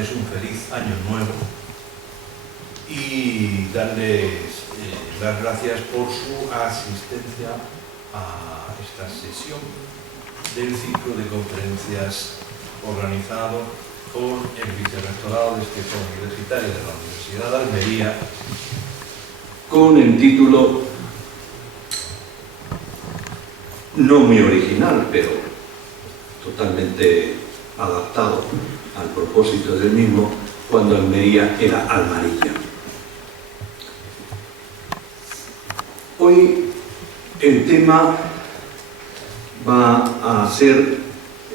desearles un feliz año nuevo y darles las gracias por su asistencia a esta sesión del ciclo de conferencias organizado por el Vicerrectorado de Extensión Universitaria de la Universidad de Almería con el título no muy original, pero totalmente adaptado al propósito del mismo, cuando Almería era Almarilla. Hoy el tema va a ser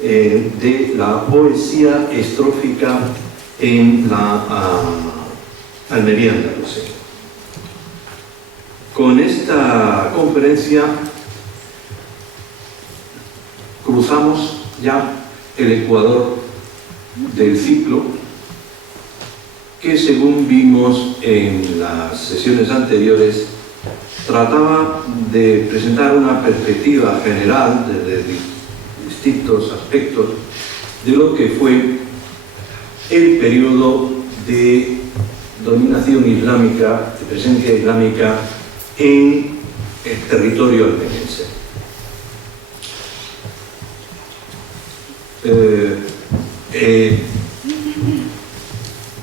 de la poesía estrófica en la Almería andaluza. Con esta conferencia cruzamos ya el ecuador del ciclo que, según vimos en las sesiones anteriores, trataba de presentar una perspectiva general desde distintos aspectos de lo que fue el periodo de dominación islámica, de presencia islámica en el territorio almeriense.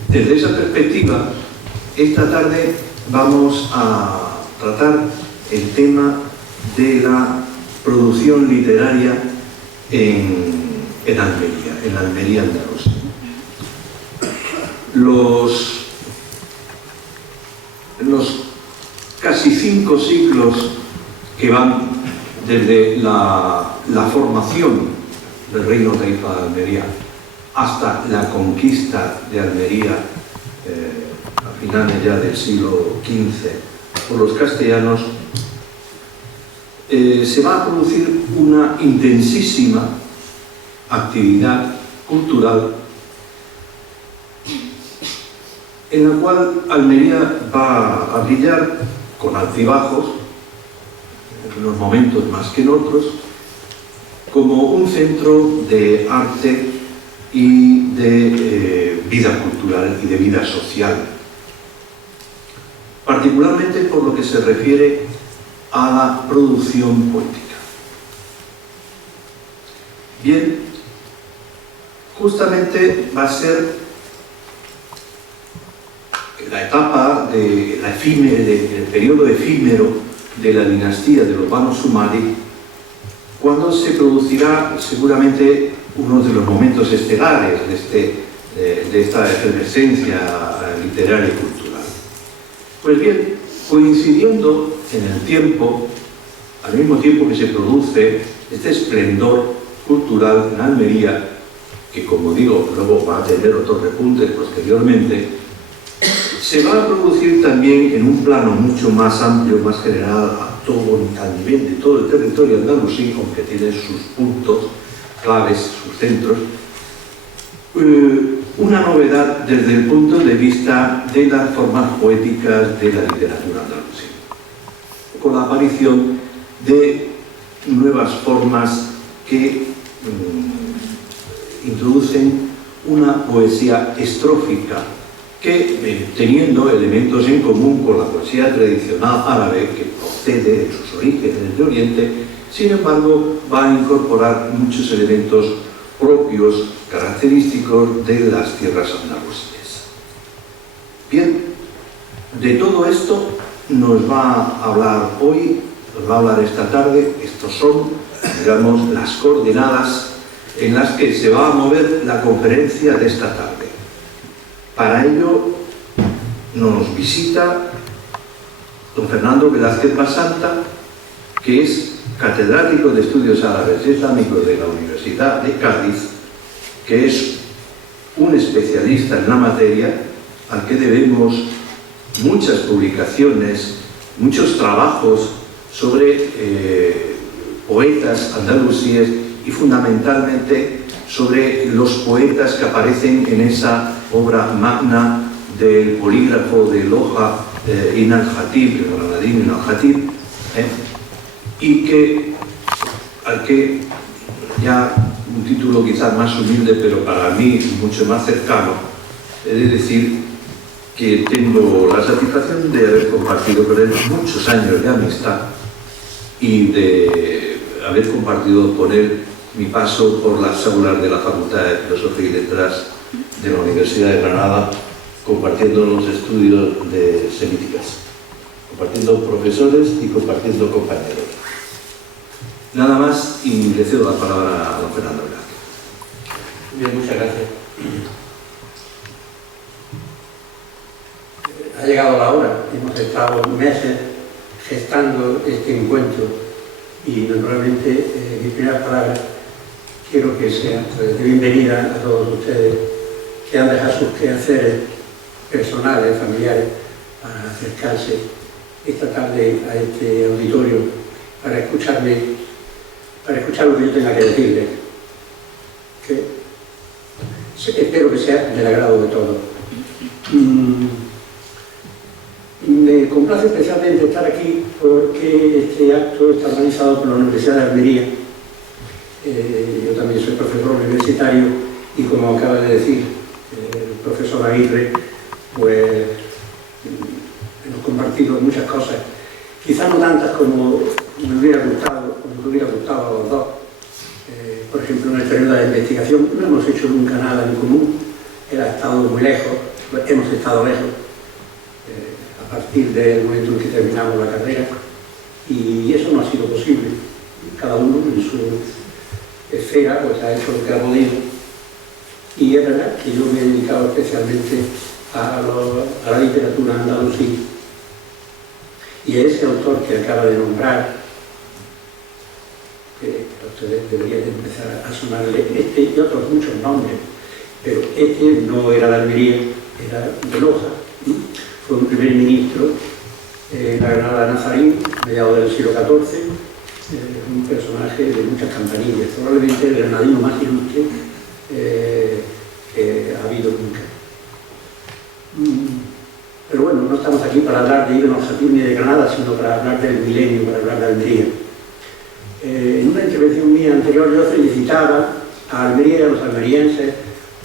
Desde esa perspectiva, esta tarde vamos a tratar el tema de la producción literaria en Almería, en la Almería andaluza. Los casi 5 siglos que van desde la formación del Reino Taifa de Almería hasta la conquista de Almería a finales ya del siglo XV por los castellanos, se va a producir una intensísima actividad cultural en la cual Almería va a brillar con altibajos, en unos momentos más que en otros, como un centro de arte y de vida cultural y de vida social, particularmente por lo que se refiere a la producción poética. Bien, justamente va a ser la etapa del periodo efímero de la dinastía de los Banu Sumari, cuando se producirá seguramente uno de los momentos estelares de esta efervescencia literaria y cultural. Pues bien, coincidiendo en el tiempo, al mismo tiempo que se produce este esplendor cultural en Almería, que, como digo, luego va a tener otros repuntes posteriormente, se va a producir también en un plano mucho más amplio, más general, al nivel de todo el territorio andalusí, aunque tiene sus puntos claves, sus centros, una novedad desde el punto de vista de las formas poéticas de la literatura andalusí, con la aparición de nuevas formas que introducen una poesía estrófica que, teniendo elementos en común con la poesía tradicional árabe, que procede de sus orígenes de Oriente, sin embargo va a incorporar muchos elementos propios, característicos de las tierras andaluzas. Bien, de todo esto nos va a hablar hoy, nos va a hablar esta tarde. Estos son, digamos, las coordenadas en las que se va a mover la conferencia de esta tarde. Para ello nos visita don Fernando Velázquez Basanta, que es catedrático de Estudios Árabes y Islámicos de la Universidad de Cádiz, que es un especialista en la materia, al que debemos muchas publicaciones, muchos trabajos sobre poetas andalusíes y fundamentalmente sobre los poetas que aparecen en esa obra magna del polígrafo de Loja, Ibn al-Khatib, el Granadino Ibn al-Khatib, y al que ya un título quizás más humilde, pero para mí mucho más cercano, he de decir que tengo la satisfacción de haber compartido con él muchos años de amistad y de haber compartido con él mi paso por las aulas de la Facultad de Filosofía y Letras de la Universidad de Granada, compartiendo los estudios de semíticas, compartiendo profesores y compartiendo compañeros. Nada más y le cedo la palabra a don Fernando Velázquez. Bien, muchas gracias. Ha llegado la hora, hemos estado meses gestando este encuentro y naturalmente mi primera palabra quiero que sea de bienvenida a todos ustedes que han dejado sus quehaceres personales, familiares, para acercarse esta tarde a este auditorio para escuchar lo que yo tenga que decirles, que espero que sea del agrado de todos. Me complace especialmente estar aquí porque este acto está organizado por la Universidad de Almería. Yo también soy profesor universitario y, como acaba de decir el profesor Aguirre, pues hemos compartido muchas cosas, quizás no tantas como me hubiera gustado a los dos. Por ejemplo, en el periodo de investigación no hemos hecho nunca nada en común, él ha estado muy lejos, hemos estado lejos a partir del momento en que terminamos la carrera, y eso no ha sido posible. Cada uno en su esfera pues ha hecho lo que ha podido, y es verdad que yo me he dedicado especialmente a la literatura andalusí, y ese autor que acaba de nombrar, que a ustedes deberían empezar a sonarle este y otros muchos nombres, pero este no era de Almería, era de Loja. Fue un primer ministro en la Granada de Nazarín, mediados del siglo XIV, un personaje de muchas campanillas, probablemente el granadino más ilustre que ha habido nunca. Pero bueno, no estamos aquí para hablar de Ibn al-Jatib ni de Granada, sino para hablar del milenio, para hablar de Almería. En una intervención mía anterior yo felicitaba a Almería y a los almerienses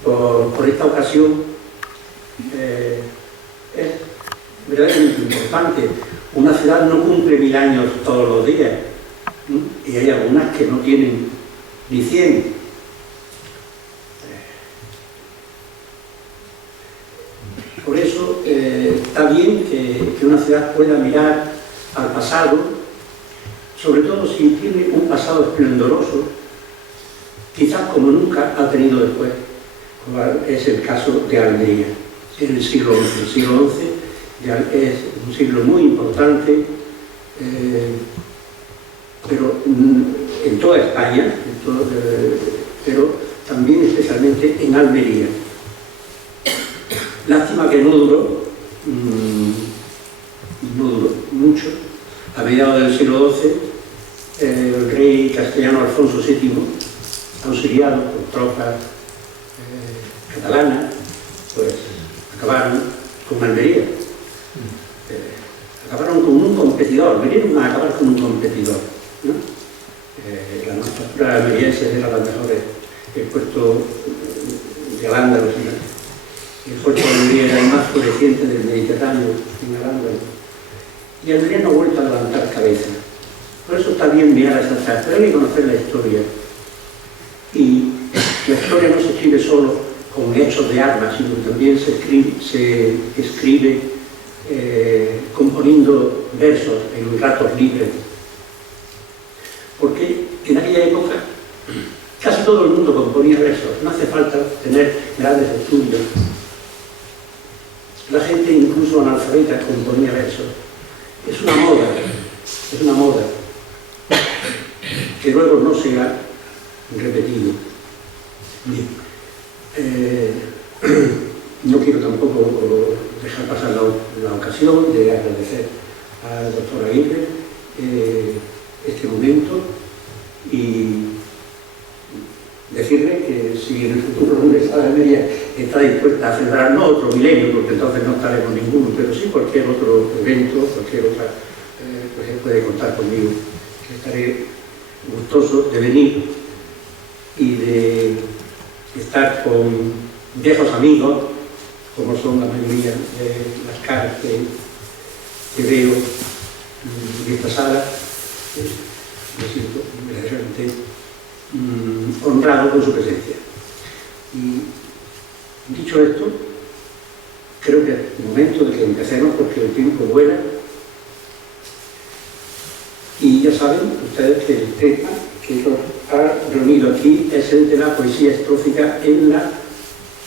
por esta ocasión. Es verdaderamente importante. Una ciudad no cumple 1000 años todos los días, y hay algunas que no tienen ni 100. Por eso está bien que una ciudad pueda mirar al pasado, sobre todo si tiene un pasado esplendoroso, quizás como nunca ha tenido después, como es el caso de Almería en el siglo XI. El siglo XI es un siglo muy importante, pero en toda España, pero también especialmente en Almería. Lástima que no duró mucho. A mediados del siglo XII, el rey castellano Alfonso VII, auxiliado por tropas catalanas, pues acabaron con Almería. Acabaron con un competidor, vinieron a acabar con un competidor, ¿no? La manufactura almeriense era la mejor, el puerto de Al-Ándalus, el puerto de Almería era el más floreciente del Mediterráneo en Al-Ándalus, y Almería no ha vuelto a levantar cabeza. Por eso está bien mirar hacia atrás, pero hay que conocer la historia, y la historia no se escribe solo con hechos de armas, sino que también se escribe componiendo versos en ratos libres. Porque en aquella época casi todo el mundo componía versos, no hace falta tener grandes estudios. La gente, incluso analfabeta, componía versos. Es una moda que luego no se ha repetido. Bien. No quiero tampoco dejar pasar la ocasión de agradecer al doctor Aguirre este momento y decirle que si en el futuro la Universidad de Almería está dispuesta a celebrar no otro milenio, porque entonces no estaremos ninguno, pero sí cualquier otro evento, cualquier otra, pues él puede contar conmigo, que estaré gustoso de venir y de estar con viejos amigos, como son la mayoría de las caras que veo en esta sala, me siento verdaderamente honrado con su presencia. Y dicho esto, creo que es el momento de que empecemos porque el tiempo vuela. Y ya saben ustedes que el tema que nos ha reunido aquí es el de la poesía estrófica en la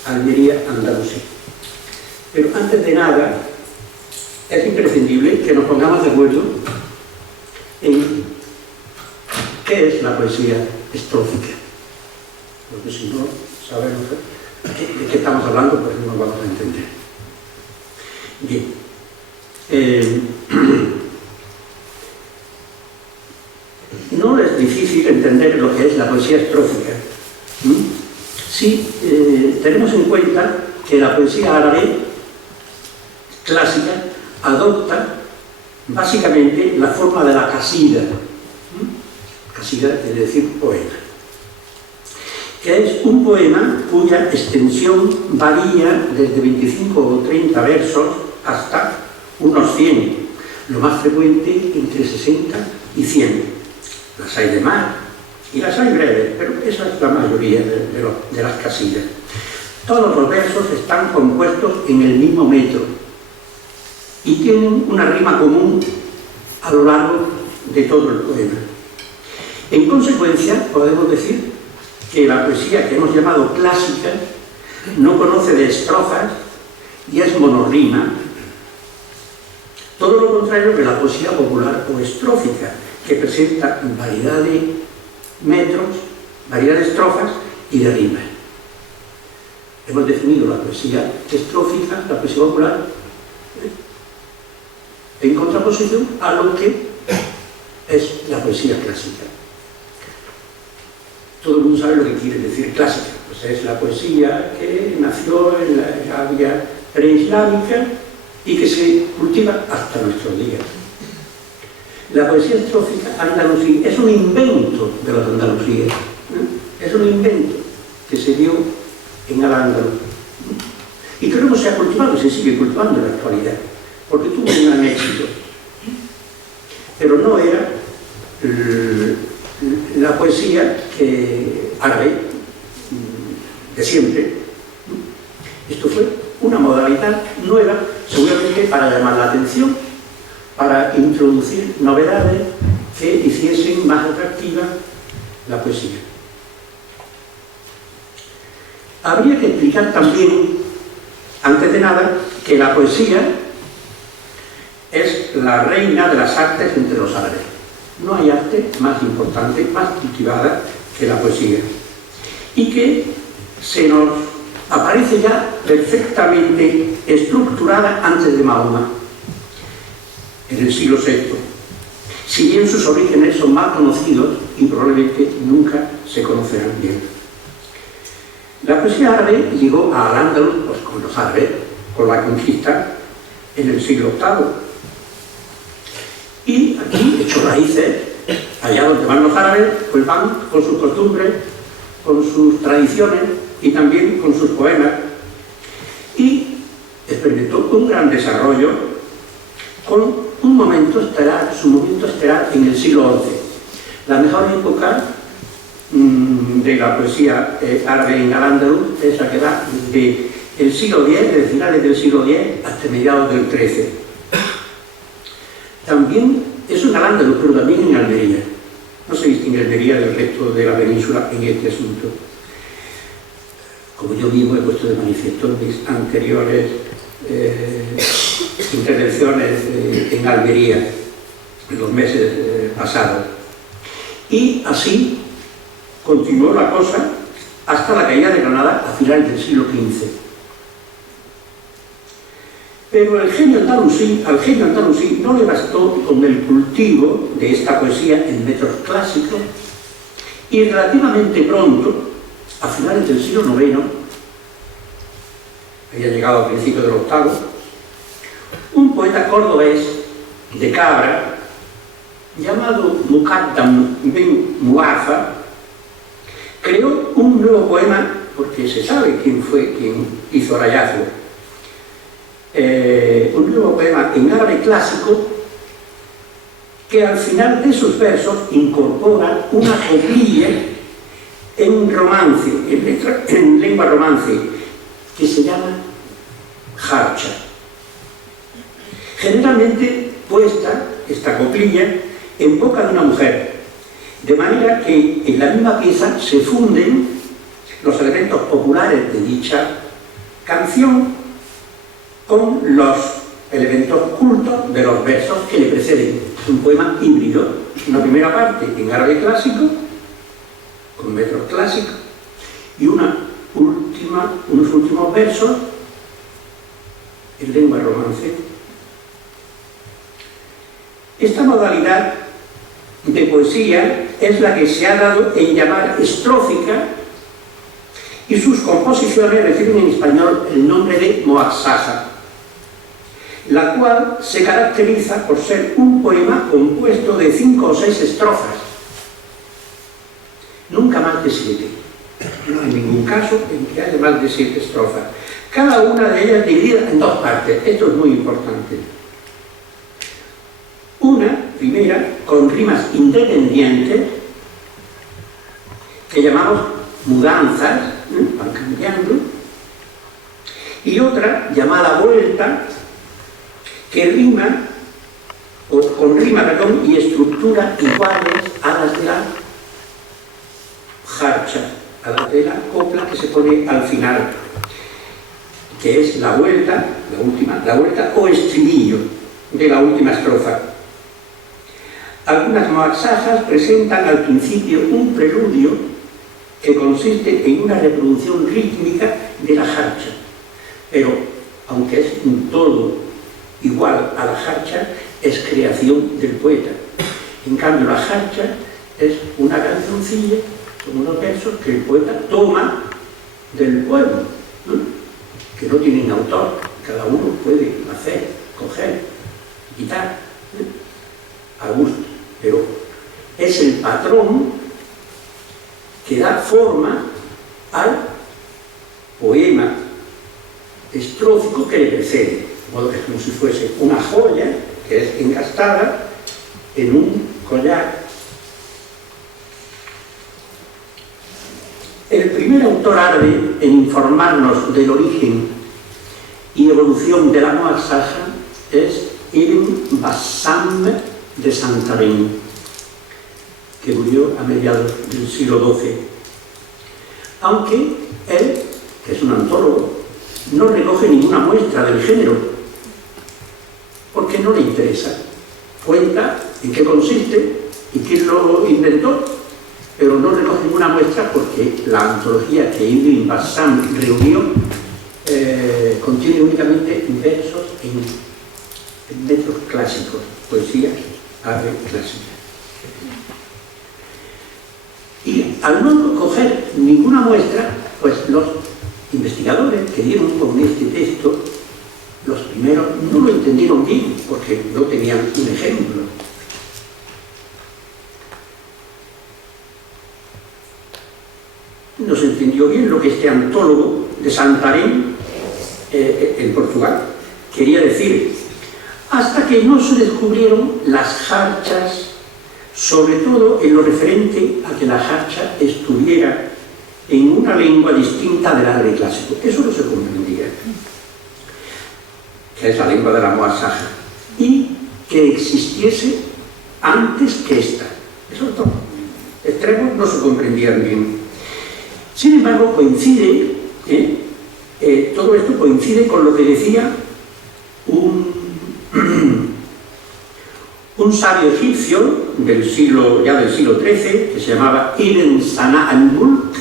Almería andalusí. Pero antes de nada, es imprescindible que nos pongamos de acuerdo en qué es la poesía estrófica. Porque si no sabemos de qué estamos hablando, pues no nos vamos a entender. Bien. No es difícil entender lo que es la poesía estrófica si tenemos en cuenta que la poesía árabe clásica adopta básicamente la forma de la casida. Casida quiere decir poema, que es un poema cuya extensión varía desde 25 o 30 versos hasta unos 100, lo más frecuente entre 60 y 100. Las hay de mar y las hay breves, pero esa es la mayoría de las casillas. Todos los versos están compuestos en el mismo metro y tienen una rima común a lo largo de todo el poema. En consecuencia, podemos decir que la poesía que hemos llamado clásica no conoce de estrofas y es monorrima. Todo lo contrario que la poesía popular o estrófica, que presenta variedad de metros, variedad de estrofas y de rimas. Hemos definido la poesía estrófica, la poesía popular, en contraposición a lo que es la poesía clásica. Todo el mundo sabe lo que quiere decir clásica, pues es la poesía que nació en la Arabia preislámica y que se cultiva hasta nuestros días. La poesía estrófica andalusí es un invento de los andalusíes, es un invento que se dio en Al-Ándalus y creo que se ha cultivado, se sigue cultivando en la actualidad, porque tuvo un gran éxito, pero no era la poesía árabe de siempre. Esto fue una modalidad nueva, seguramente para llamar la atención, para introducir novedades que hiciesen más atractiva la poesía. Habría que explicar también, antes de nada, que la poesía es la reina de las artes entre los árabes. No hay arte más importante, más cultivada que la poesía. Y que se nos aparece ya perfectamente estructurada antes de Mahoma, en el siglo VI, si bien sus orígenes son más conocidos y probablemente nunca se conocerán bien. La poesía árabe llegó a Al-Ándalus, pues con los árabes, con la conquista, en el siglo VIII. Y aquí, echó raíces, allá donde van los árabes, pues van con sus costumbres, con sus tradiciones y también con sus poemas. Y experimentó un gran desarrollo con un momento estelar, su momento estelar en el siglo XI. La mejor época de la poesía árabe en Al-Ándalus es la que va del siglo X, desde finales del siglo X hasta mediados del XIII. También, eso en Al-Ándalus, pero también en Almería. No se distingue Almería del resto de la península en este asunto. Como yo mismo he puesto de manifiesto en mis anteriores intervenciones en Almería en los meses pasados. Y así continuó la cosa hasta la caída de Granada a finales del siglo XV. Pero al genio andalusí no le bastó con el cultivo de esta poesía en metros clásicos y relativamente pronto, a finales del siglo IX, había llegado al principio del VIII, un poeta cordobés de Cabra, llamado Muqaddam ben Muafa, creó un nuevo poema, porque se sabe quién fue quien hizo el hallazgo, un nuevo poema en árabe clásico que al final de sus versos incorpora una coplilla en romance, en lengua romance, que se llama jarcha. Generalmente puesta esta coplilla en boca de una mujer, de manera que en la misma pieza se funden los elementos populares de dicha canción con los elementos cultos de los versos que le preceden. Es un poema híbrido, una primera parte en árabe clásico, con metros clásicos, y unos últimos versos en lengua romance. Esta modalidad de poesía es la que se ha dado en llamar estrófica, y sus composiciones reciben en español el nombre de moasaja, la cual se caracteriza por ser un poema compuesto de 5 o 6 estrofas, nunca más de 7. No hay ningún caso en que haya más de 7 estrofas, cada una de ellas dividida en 2 partes. Esto es muy importante. Una primera con rimas independientes que llamamos mudanzas, van cambiando, y otra llamada vuelta, que rima, o con rima, perdón, y estructura iguales a las de la jarcha, a las de la copla que se pone al final, que es la vuelta, la vuelta o estribillo de la última estrofa. Algunas moasajas presentan al principio un preludio que consiste en una reproducción rítmica de la jarcha, pero aunque es un todo igual a la jarcha, es creación del poeta. En cambio, la jarcha es una cancioncilla, son unos versos que el poeta toma del pueblo, ¿no? Que no tienen autor, cada uno puede hacer, coger, quitar, ¿no? A gusto, pero es el patrón que da forma al poema estrófico que le precede, de modo que es como si fuese una joya que es encastada en un collar. El primer autor árabe en informarnos del origen y evolución de la moasaja es Ibn Bassam de Santarém, que murió a mediados del siglo XII. Aunque él, que es un antólogo, no recoge ninguna muestra del género, porque no le interesa. Cuenta en qué consiste y quién lo inventó, pero no recoge ninguna muestra porque la antología que Ibn Bassam reunió contiene únicamente versos en metros clásicos, poesía árabe clásica. Y al no coger ninguna muestra, pues los investigadores que dieron con este texto, los primeros no lo entendieron bien, porque no tenían un ejemplo. No se entendió bien lo que este antólogo de Santarém, en Portugal, quería decir, hasta que no se descubrieron las jarchas, sobre todo en lo referente a que la jarcha estuviera en una lengua distinta del árabe clásico. Eso no se comprendía, que es la lengua de la moasaja, y que existiese antes que esta. Esos dos extremos no se comprendían bien. Sin embargo, coincide, todo esto coincide con lo que decía un sabio egipcio del siglo XIII, que se llamaba Ibn Sana al-Mulk,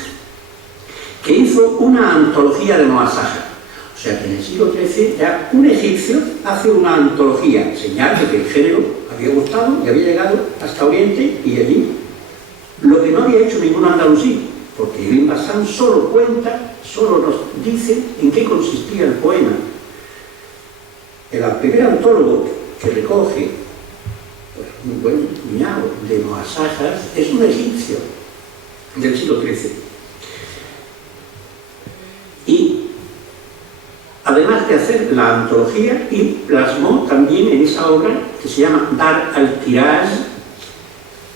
que hizo una antología de moasaja. O sea que en el siglo XIII ya un egipcio hace una antología, señal de que el género había gustado y había llegado hasta Oriente y allí. Lo que no había hecho ningún andalusí, porque Ibn Bassam solo cuenta, solo nos dice en qué consistía el poema. El primer antólogo que recoge un buen puñado de moasajas es un egipcio del siglo XIII. Y además de hacer la antología, y plasmó también en esa obra, que se llama Dar al-Tiraj,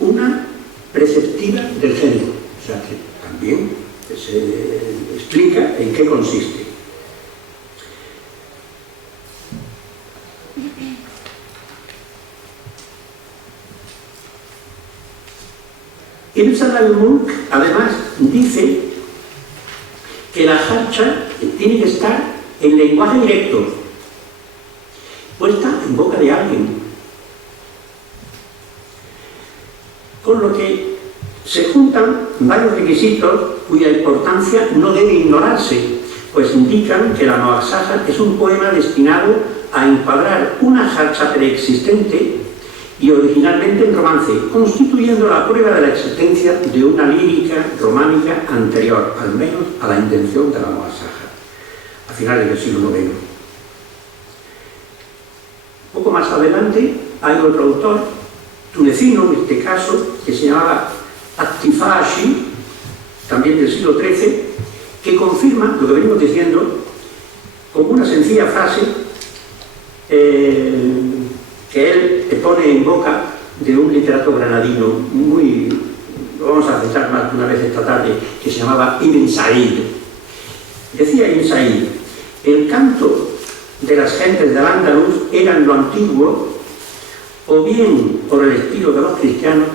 una preceptiva del género. O sea que también se explica en qué consiste. Ibn Salah al-Mulk, además, dice que la jarcha tiene que estar en lenguaje directo, puesta en boca de alguien. Con lo que se juntan varios requisitos cuya importancia no debe ignorarse, pues indican que la Muhasaja es un poema destinado a encuadrar una jarcha preexistente y originalmente en romance, constituyendo la prueba de la existencia de una lírica románica anterior, al menos a la intención de la Muhasaja, a finales del siglo IX. Poco más adelante hay otro autor, tunecino en este caso, que se llamaba At-Tifashi, también del siglo XIII, que confirma lo que venimos diciendo con una sencilla frase que él pone en boca de un literato granadino lo vamos a citar más de una vez esta tarde, que se llamaba Ibn Said. Decía Ibn Said: el canto de las gentes del Andaluz era en lo antiguo, o bien por el estilo de los cristianos,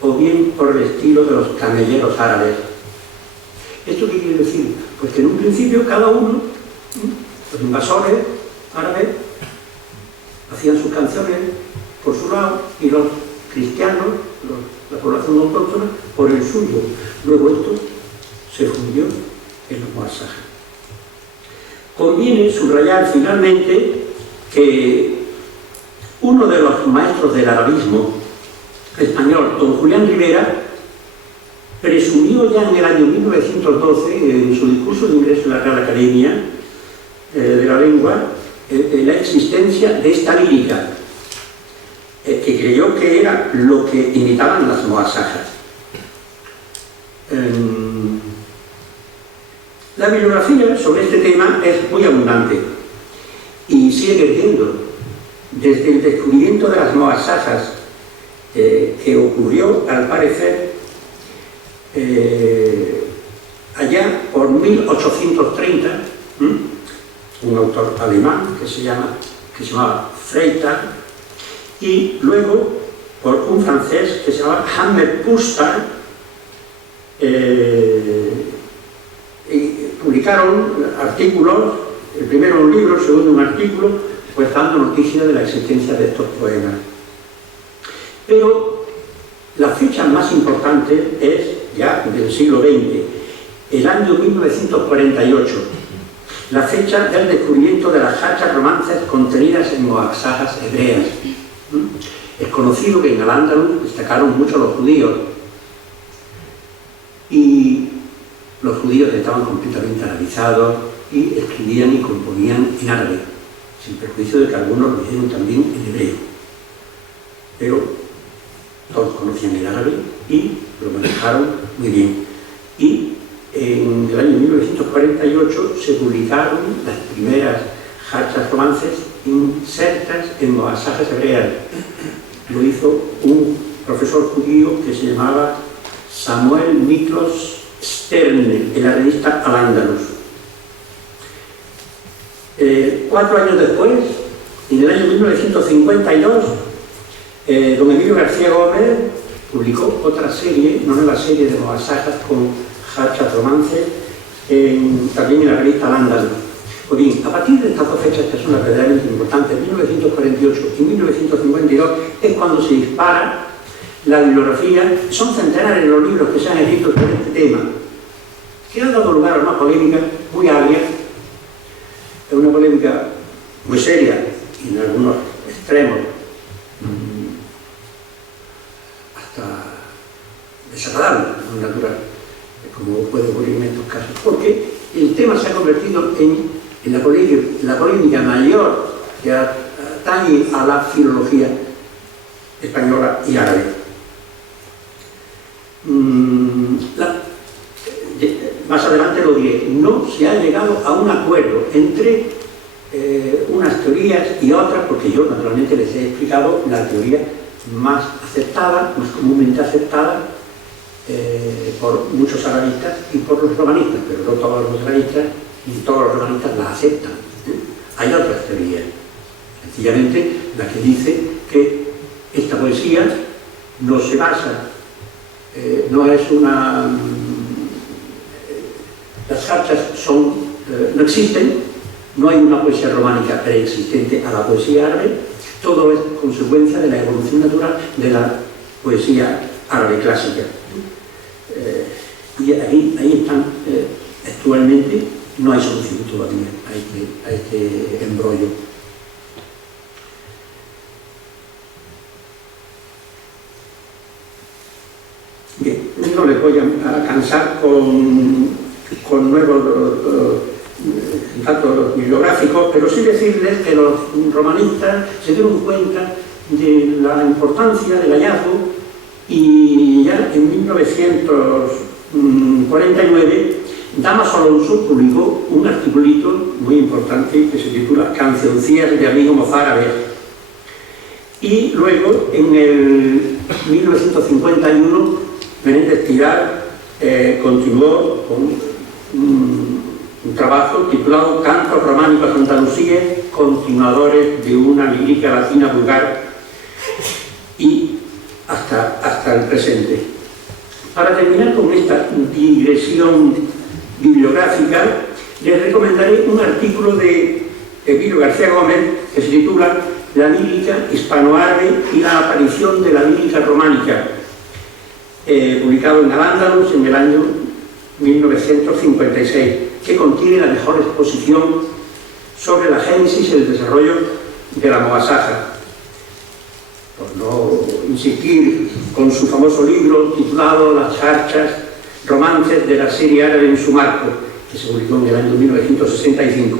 o bien por el estilo de los camelleros árabes. ¿Esto qué quiere decir? Pues que en un principio cada uno, los invasores árabes, hacían sus canciones por su lado y los cristianos, la población autóctona, por el suyo. Luego esto se fundió en los Muhasaja. Conviene subrayar finalmente que uno de los maestros del arabismo español, don Julián Rivera, presumió ya en el año 1912, en su discurso de ingreso en la Real Academia de la Lengua, la existencia de esta lírica, que creyó que era lo que imitaban las Muhasajas. La bibliografía sobre este tema es muy abundante y sigue creciendo. Desde el descubrimiento de las Muhasajas, que ocurrió, al parecer, allá por 1830, un autor alemán que se llamaba Freital, y luego por un francés que se llamaba Hammer Pustar, y publicaron artículos, el primero un libro, el segundo un artículo, pues dando noticia de la existencia de estos poemas. Pero la fecha más importante es ya del siglo XX, el año 1948, la fecha del descubrimiento de las jarchas romances contenidas en Muhasajas hebreas. Es conocido que en Al-Ándalus destacaron mucho los judíos, y los judíos estaban completamente arabizados y escribían y componían en árabe, sin perjuicio de que algunos lo hicieron también en hebreo. Pero todos conocían el árabe y lo manejaron muy bien. Y en el año 1948 se publicaron las primeras jarchas romances insertas en Muhasajas hebreas. Lo hizo un profesor judío que se llamaba Samuel Miklos Sterne, en la revista Al-Ándalus. 4 años después, en el año 1952, don Emilio García Gómez publicó otra serie, una nueva serie de Muhasajas con jarchas romances, también en la revista Al-Ándalus. Pues bien, a partir de estas dos fechas, que son las verdaderamente importantes, 1948 y 1952, es cuando se dispara la bibliografía. Son centenares los libros que se han escrito sobre este tema, que han dado lugar a una polémica muy agria, una polémica muy seria y en algunos extremos hasta desagradable, natural, como puede ocurrir en estos casos, porque el tema se ha convertido en la polémica mayor que atañe a la filología española y árabe. Más adelante lo diré, no se ha llegado a un acuerdo entre unas teorías y otras, porque yo naturalmente les he explicado la teoría más aceptada, más comúnmente aceptada por muchos arabistas y por los romanistas, pero no todos los arabistas ni todos los romanistas la aceptan. Hay otras teorías, sencillamente la que dice que esta poesía no se basa, no es una... las jarchas no existen, no hay una poesía románica preexistente a la poesía árabe, todo es consecuencia de la evolución natural de la poesía árabe clásica. Y ahí están, actualmente no hay solución todavía a este embrollo. Bien, no les voy a cansar con nuevos datos bibliográficos, pero sí decirles que los romanistas se dieron cuenta de la importancia del hallazgo y ya en 1949 Dámaso Alonso publicó un articulito muy importante que se titula Cancioncillas de amigos mozárabes. Y luego, en el 1951, Menéndez Tirár continuó con un trabajo titulado Cantos románicos andalusíes, continuadores de una lírica latina vulgar, y hasta el presente. Para terminar con esta digresión bibliográfica, les recomendaré un artículo de Emilio García Gómez que se titula La lírica hispanoárabe y la aparición de la lírica románica, publicado en Al-Ándalus en el año 1956, que contiene la mejor exposición sobre la génesis y el desarrollo de la Mogasaja. Por no insistir con su famoso libro titulado Las jarchas, romances de la serie árabe en su marco, que se publicó en el año 1965.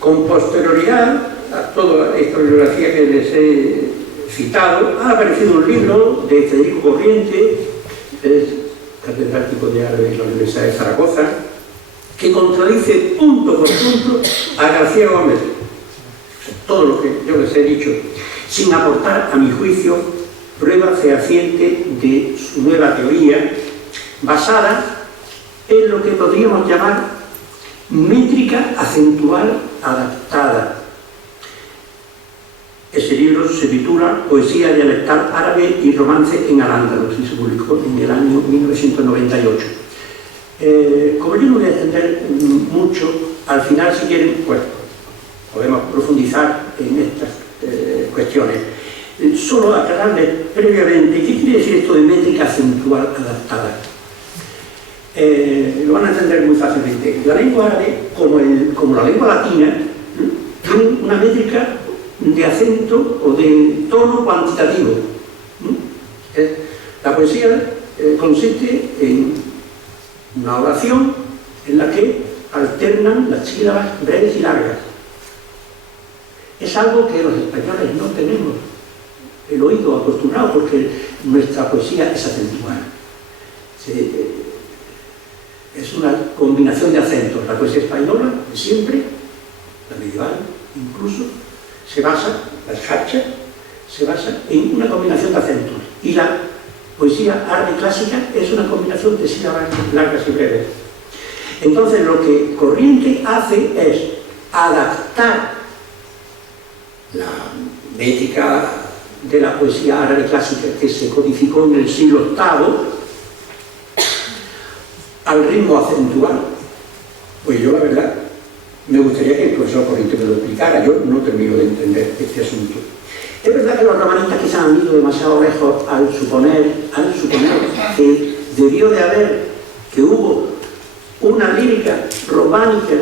Con posterioridad a toda esta bibliografía que les he citado, ha aparecido un libro de Federico Corriente, que es catedrático de árabe en la Universidad de Zaragoza, que contradice punto por punto a García Gómez. Todo lo que yo les he dicho, sin aportar, a mi juicio, prueba fehaciente de su nueva teoría, basada en lo que podríamos llamar métrica acentual adaptada. Ese libro se titula Poesía dialectal árabe y romance en Al-Ándalus y se publicó en el año 1998. Como yo no voy a extender mucho, al final, si quieren, pues podemos profundizar en estas cuestiones. Solo aclararles previamente qué quiere decir esto de métrica acentual adaptada. Lo van a entender muy fácilmente. La lengua árabe, como la lengua latina, tiene una métrica de acento o de tono cuantitativo. La poesía consiste en una oración en la que alternan las sílabas breves y largas. Es algo que los españoles no tenemos el oído acostumbrado, porque nuestra poesía es acentual. Es una combinación de acentos. La poesía española, de siempre, la medieval incluso, las jarchas, se basa en una combinación de acentos. Y la poesía árabe clásica es una combinación de sílabas largas y breves. Entonces, lo que Corriente hace es adaptar la métrica de la poesía árabe clásica que se codificó en el siglo VIII al ritmo acentual. Pues yo, la verdad, me gustaría que el profesor Corriente me lo explicara. Yo no termino de entender este asunto. Es verdad que los romanistas quizás han ido demasiado lejos al suponer que debió de haber, que hubo una lírica románica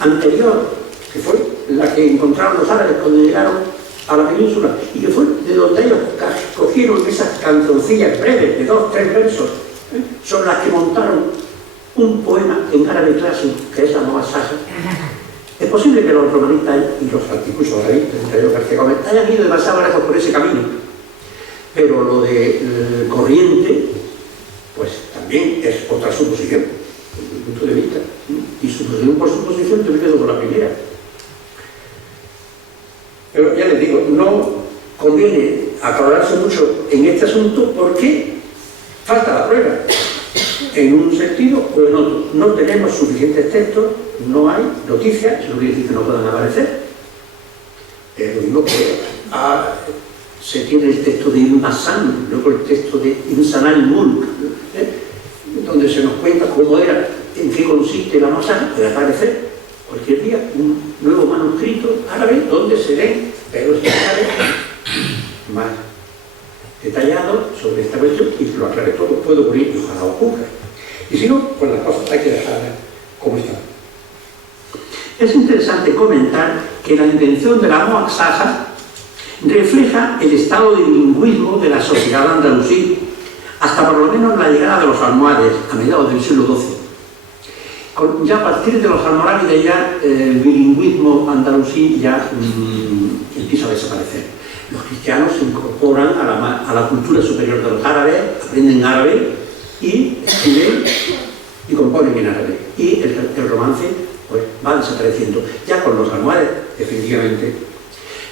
anterior, que fue la que encontraron los árabes cuando llegaron a la península, y que fue de donde ellos cogieron esas canzoncillas breves de 2 o 3 versos, sobre las que montaron un poema en árabe clásico, que es la Mogasaja. Es posible que los romanistas y los articuchos arabistas, entre ellos García Gómez, hayan ido demasiado lejos por ese camino, pero lo de Corriente, pues también es otra suposición, desde mi punto de vista. suposición por suposición, yo me quedo con la primera. Pero ya les digo, no conviene aclararse mucho en este asunto porque falta la prueba, en un sentido o en otro. No tenemos suficientes textos, no hay noticias, eso no quiere decir que no puedan aparecer. Lo mismo que se tiene el texto de Ibn Hassan, luego el texto de Insan al-Mulk, donde se nos cuenta cómo era, en qué consiste la masacre. Puede aparecer cualquier día un nuevo manuscrito árabe donde se ven pelos árabes más detallados sobre esta cuestión y lo aclare todo. Puede ocurrir y ojalá ocurra. Y si no, pues las cosas hay que dejarlas como están. Es interesante comentar que la invención de la muaxaja refleja el estado de bilingüismo de la sociedad andalusí, hasta por lo menos la llegada de los almohades a mediados del siglo XII. Ya a partir de los almorávides ya el bilingüismo andalusí ya empieza a desaparecer. Los cristianos se incorporan a la cultura superior de los árabes, aprenden árabe y escriben y componen en árabe. Y el romance pues, va desapareciendo. Ya con los almohades, definitivamente.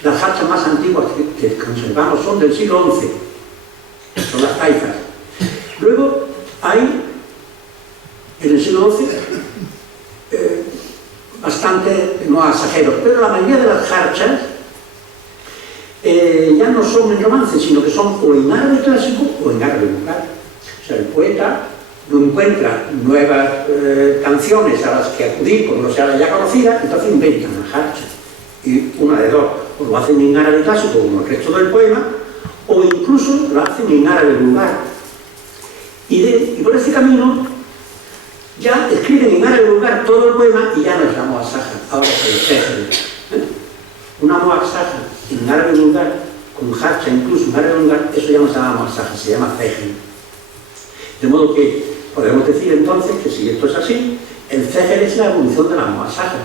Las jarchas más antiguas que conservamos son del siglo XI, son las taifas. Luego hay, en el siglo XI, bastante muaxajeros, pero la mayoría de las jarchas ya no son en romance, sino que son o en árabe clásico o en árabe vulgar. O sea, el poeta no encuentra nuevas canciones a las que acudir como no sea la ya conocida, entonces inventa una jarcha. Y una de dos, o lo hacen en árabe clásico como el resto del poema, o incluso lo hacen en árabe vulgar. Y por ese camino ya escriben en árabe vulgar todo el poema y ya no es la muaxaja, ahora es el fejel. Una muaxaja en árabe vulgar, con jarcha incluso en árabe vulgar, eso ya no se llama muaxaja, se llama fejel. De modo que podemos decir entonces que si esto es así, el fejel es la evolución de la muaxaja.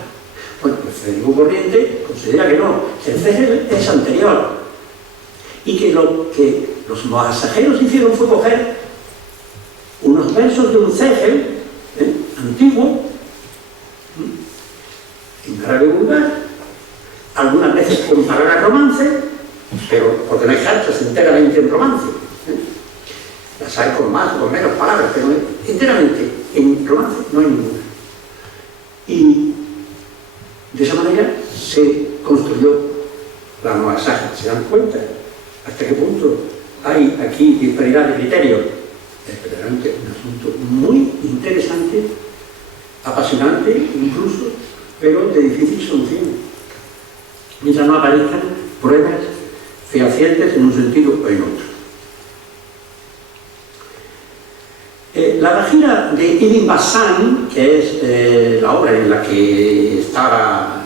Bueno, pues Federico Corriente considera que no, que el fejel es anterior y que lo que los muaxajeros hicieron fue coger unos versos de un fejel antiguo, en árabe vulgar, algunas veces con palabras romance, pero porque no hay jarchas enteramente en romance. Las hay con más o con menos palabras, pero enteramente en romance no hay ninguna. Y de esa manera se construyó la muaxaja. ¿Se dan cuenta hasta qué punto hay aquí disparidad de criterios? Es verdaderamente un asunto muy interesante, apasionante incluso, pero de difícil solución. Mientras no aparezcan pruebas fehacientes en un sentido o en otro. La Bajira de Ibn Bassan, que es la obra en la que estaba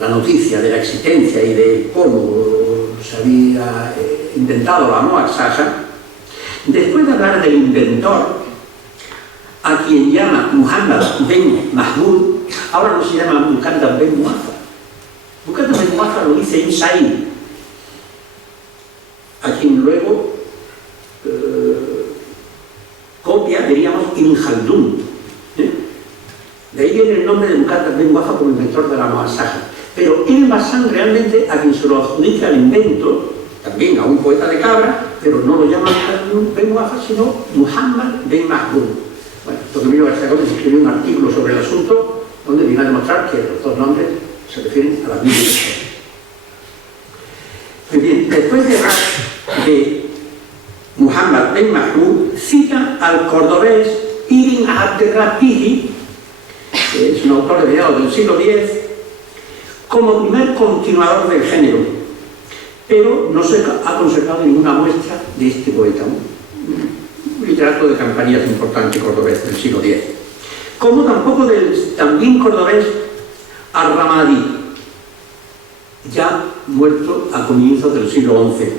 la noticia de la existencia y de cómo se había inventado la muaxaja, después de hablar del inventor, a quien llama Muhammad ben Mahmud, ahora no se llama Muhammad ben Muafa. Muhammad ben Muafa lo dice Ibn Said, a quien luego copia, diríamos, Ibn Khaldun. De ahí viene el nombre de Muhammad ben Muafa como inventor de la muaxaja. Pero Ibn Bassan realmente, a quien se lo adjudica el invento, también a un poeta de Cabra, pero no lo llama ben Muafa, sino Muhammad ben Mahmud. Bueno, Tomillo García Gómez escribió un artículo sobre el asunto donde viene a demostrar que los dos nombres se refieren a la misma persona. Muy bien, después de Muhammad ben Mahmud, cita al cordobés Ibn Abderrahmani, que es un autor de mediados del siglo X, como primer continuador del género, pero no se ha conservado ninguna muestra de este poeta, un literato de campañas importante cordobés del siglo X, como tampoco del también cordobés Ar-Ramadi, ya muerto a comienzos del siglo XI.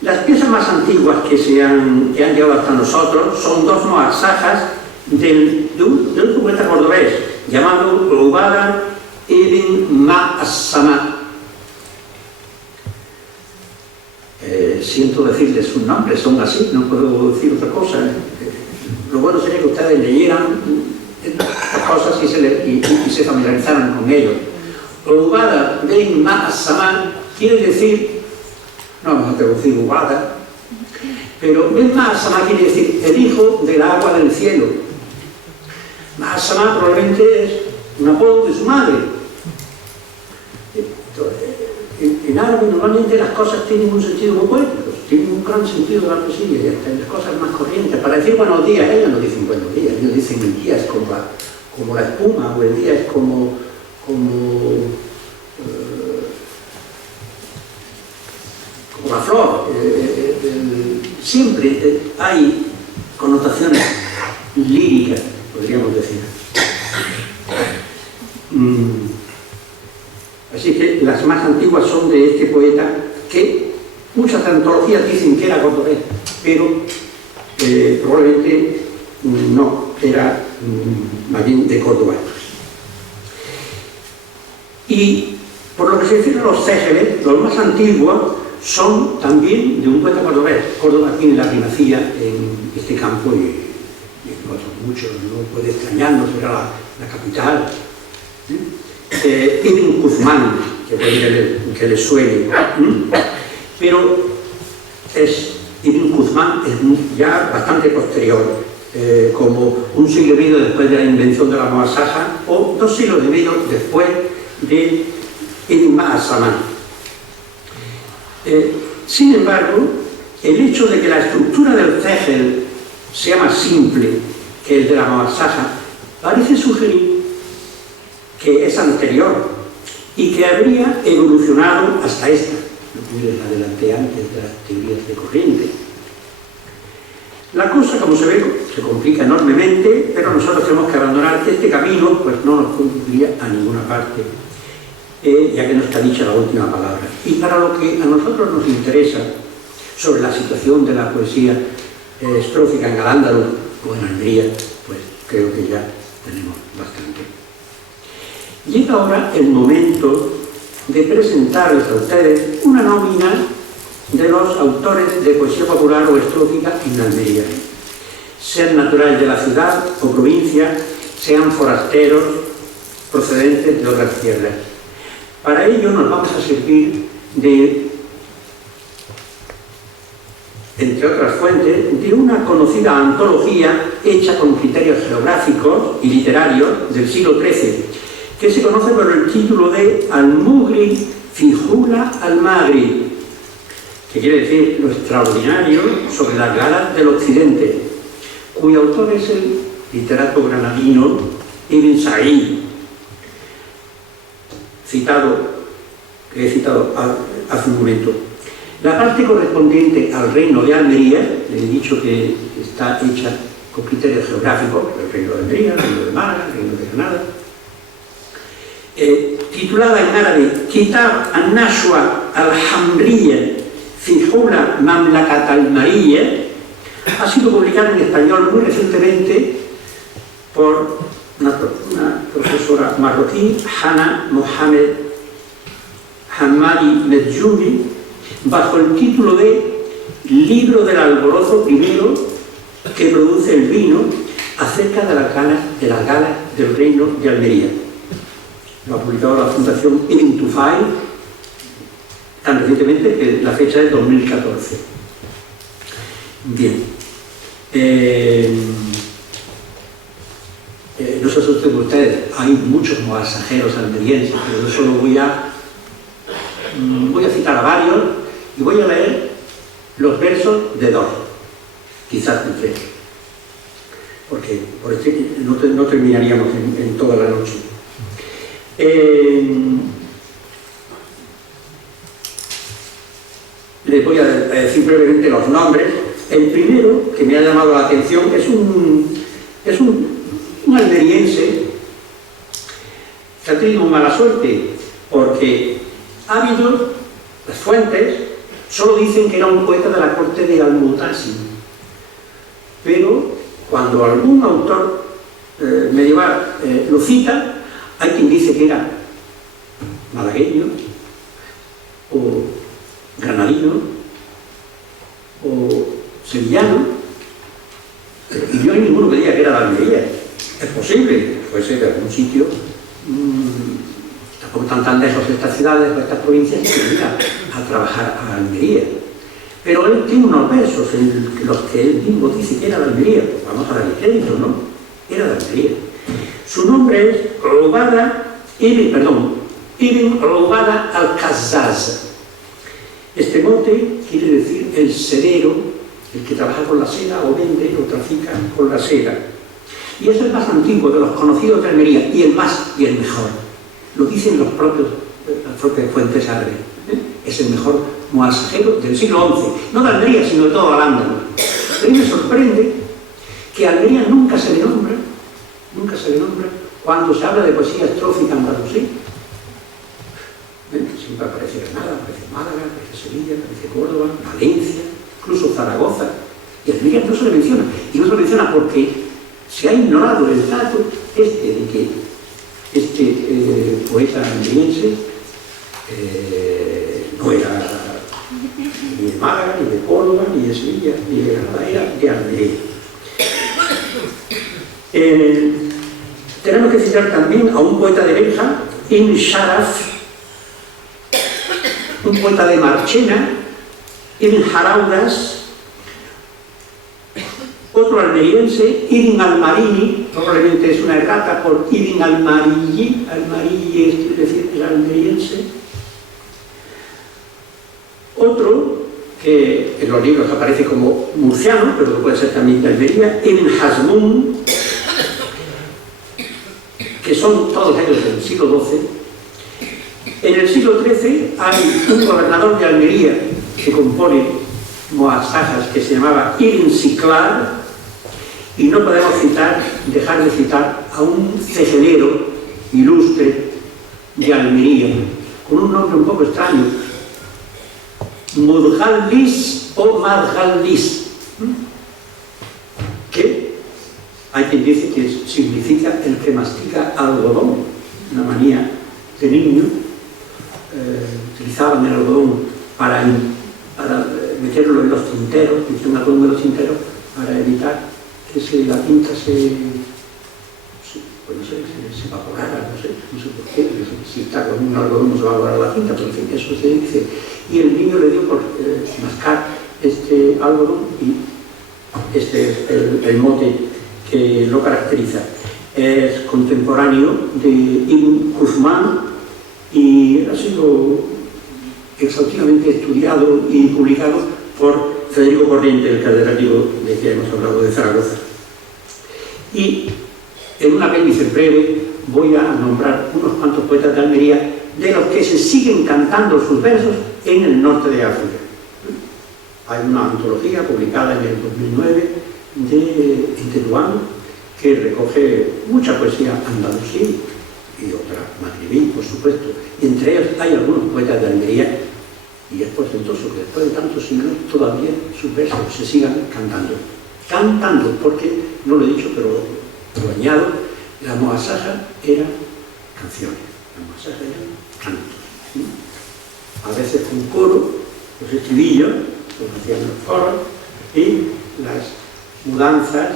Las piezas más antiguas que han llegado hasta nosotros son dos muaxajas de un poeta cordobés llamado Ubada ibn Ma'asama. Siento decirles sus nombres, son así, no puedo decir otra cosa. Lo bueno sería que ustedes leyeran cosas y se familiarizaran con ellos. Ubada ben Ma'as-Samán quiere decir, no vamos a traducir Ubada, pero ben Ma'as-Samán quiere decir el hijo del agua del cielo. Ma'as-Samán probablemente es un apodo de su madre. En árabe normalmente las cosas tienen un sentido muy poético, tienen un gran sentido de la poesía y hasta en las cosas más corrientes. Para decir buenos días, ellos no dicen buenos días, ellos dicen el día es como la espuma, o el día es como la flor. Siempre hay connotaciones líricas, podríamos decir. Así que las más antiguas son de este poeta, que muchas antologías dicen que era cordobés, pero probablemente no, era más bien de Córdoba. Y por lo que se refiere a los cégeles, los más antiguos son también de un poeta cordobés. Córdoba tiene la primacía en este campo y en otros muchos, no puede extrañarnos, era la capital. Ibn Guzmán, que le suele, pero Ibn Guzmán es ya bastante posterior, como un siglo y medio después de la invención de la Muasaja, o 2 siglos y medio después de Ibn Ma'as-Samán. Sin embargo, el hecho de que la estructura del cégel sea más simple que el de la Muasaja parece sugerir que es anterior y que habría evolucionado hasta esta. No les adelanté antes de las teorías de corriente. La cosa, como se ve, se complica enormemente, pero nosotros tenemos que abandonar este camino, pues no nos conduciría a ninguna parte, ya que no está dicha la última palabra. Y para lo que a nosotros nos interesa sobre la situación de la poesía estrófica en Al-Ándalus o en Almería, pues creo que ya tenemos bastante. Llega ahora el momento de presentarles a ustedes una nómina de los autores de poesía popular o estrófica en Almería, sean naturales de la ciudad o provincia, sean forasteros procedentes de otras tierras. Para ello nos vamos a servir de, entre otras fuentes, de una conocida antología hecha con criterios geográficos y literarios del siglo XIII, que se conoce por el título de Al-Mughri fi Jula al-Maghrib, que quiere decir lo extraordinario sobre las galas del occidente, cuyo autor es el literato granadino Ibn Sa'id, que he citado hace un momento. La parte correspondiente al reino de Almería, le he dicho que está hecha con criterios geográficos, el reino de Almería, el reino de Málaga, el reino de Granada, titulada en árabe Kitab al-Nashwa al-Hamriya fi Jula Mamlakat al-Mariya, ha sido publicada en español muy recientemente por una profesora marroquí, Hana Mohamed Hamadi Medjouni, bajo el título de Libro del alborozo primero que produce el vino acerca de las galas del reino de Almería. Lo ha publicado la Fundación Ibn Tufayl tan recientemente que la fecha es 2014. Bien. No se asusten ustedes, hay muchos muasajeros almerienses, pero yo solo voy a citar a varios y voy a leer los versos de 2, quizás de 3, porque por este no terminaríamos en toda la noche. Les voy a decir brevemente los nombres. El primero que me ha llamado la atención es un almeriense que ha tenido mala suerte, porque ha habido, las fuentes solo dicen que era un poeta de la corte de Al-Mutasim, pero cuando algún autor medieval lo cita, hay quien dice que era malagueño, o granadino, o sevillano, y no hay ninguno que diga que era de Almería. Es posible, puede ser de algún sitio, tampoco están tan lejos de estas ciudades o estas provincias que venir a trabajar a Almería. Pero él tiene unos versos en los que él mismo dice que era de Almería. Pues vamos a darle crédito, ¿no? Era de Almería. Su nombre es Ibn Ubada al-Kazzaz. Este mote quiere decir el sedero, el que trabaja con la seda o vende o trafica con la seda. Y es el más antiguo de los conocidos de Almería, y el más y el mejor. Lo dicen las propias fuentes árabes. Es el mejor muasajero del siglo XI, no de Almería, sino de todo Al-Ándalus. A mí me sorprende que Almería nunca se le nombra cuando se habla de poesía estrófica andalusí. Siempre aparece Granada, aparece Málaga, aparece Sevilla, aparece Córdoba, Valencia, incluso Zaragoza. Y Almería no se le menciona. Y no se le menciona porque se ha ignorado el dato de que este poeta almeriense no era ni de Málaga, ni de Córdoba, ni de Sevilla, ni de Granada, era de Almería. Tenemos que citar también a un poeta de Benja, Ibn Sharaf, un poeta de Marchena, Ibn Haraudas, otro almeriense, Ibn al-Marini, probablemente es una errata por Ibn al-Marini, es decir, el almeriense. Otro, que en los libros aparece como murciano, pero que puede ser también de Almería, Ibn Hazmún, que son todos ellos del siglo XII. En el siglo XIII hay un gobernador de Almería que compone muasajas que se llamaba Ibn Siclar, y no podemos dejar de citar a un cegelero ilustre de Almería, con un nombre un poco extraño, Mudgallis o Margallis, que hay quien dice que significa el que mastica algodón, una manía de niño. Utilizaban el algodón para meterlo en los tinteros, meter un algodón en los tinteros para evitar que la tinta se evaporara, no sé por qué, si está con un algodón no se va a evaporar la tinta, pero en fin, eso se dice. Y el niño le dio por mascar este algodón y este es el mote que lo caracteriza. Es contemporáneo de Ibn Quzman y ha sido exhaustivamente estudiado y publicado por Federico Corriente, el catedrático de que hemos hablado de Zaragoza. Y en un apéndice breve voy a nombrar unos cuantos poetas de Almería de los que se siguen cantando sus versos en el norte de África. Hay una antología publicada en el 2009 de Tetuán que recoge mucha poesía andalusí y otra magrebí, por supuesto. Y entre ellos hay algunos poetas de Almería, y es portentoso que después de tantos siglos todavía sus versos se sigan cantando. Cantando, porque, no lo he dicho, pero lo añado, la muasaja era canciones, la muasaja era cantos. ¿Sí? A veces con coro, los estribillos, los hacían los coros, y las mudanzas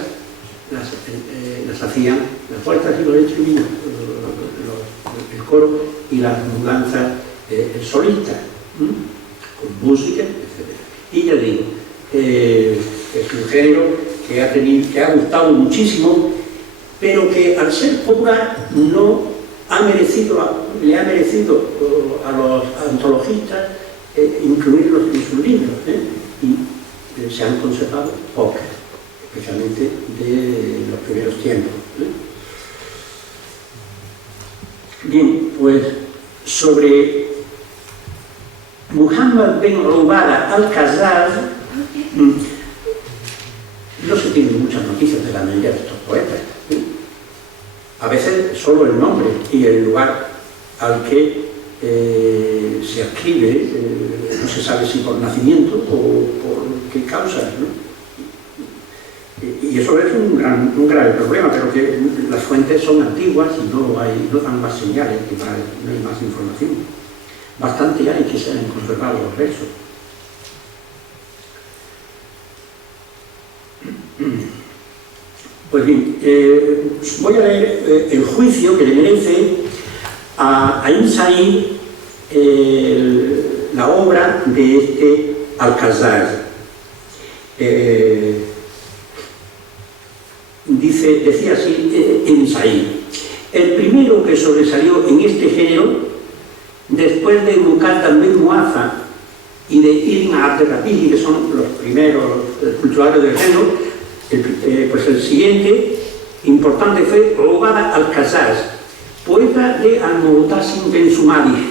las hacían las vueltas y los estribillos, el coro y las mudanzas el solista, con música, etc. Y ya digo, es un género que ha gustado muchísimo, pero que al ser popular no le ha merecido a los antologistas incluirlos en sus libros, y se han conservado pocas, especialmente de los primeros tiempos. Bien, pues sobre Muhammad bin Ubada al-Kazzaz no se tienen muchas noticias de la mayoría de estos poetas. A veces solo el nombre y el lugar al que se adscribe, no se sabe si por nacimiento o por qué causas, ¿no? Y eso es un grave problema, pero que las fuentes son antiguas y no dan más señales, que no hay más información. Bastante hay que se han conservado los versos. Pues bien, voy a leer el juicio que le merece a Ain Said la obra de este Alcázar. Decía así Ain Said: el primero que sobresalió en este género, después de Muqaddam bin Mu'aza y de Ibn Abd-al-Rafiq, que son los primeros cultuadores del género, pues el siguiente importante fue Ubada al-Qazaz, poeta de Al-Mu'tasim bin Sumadih,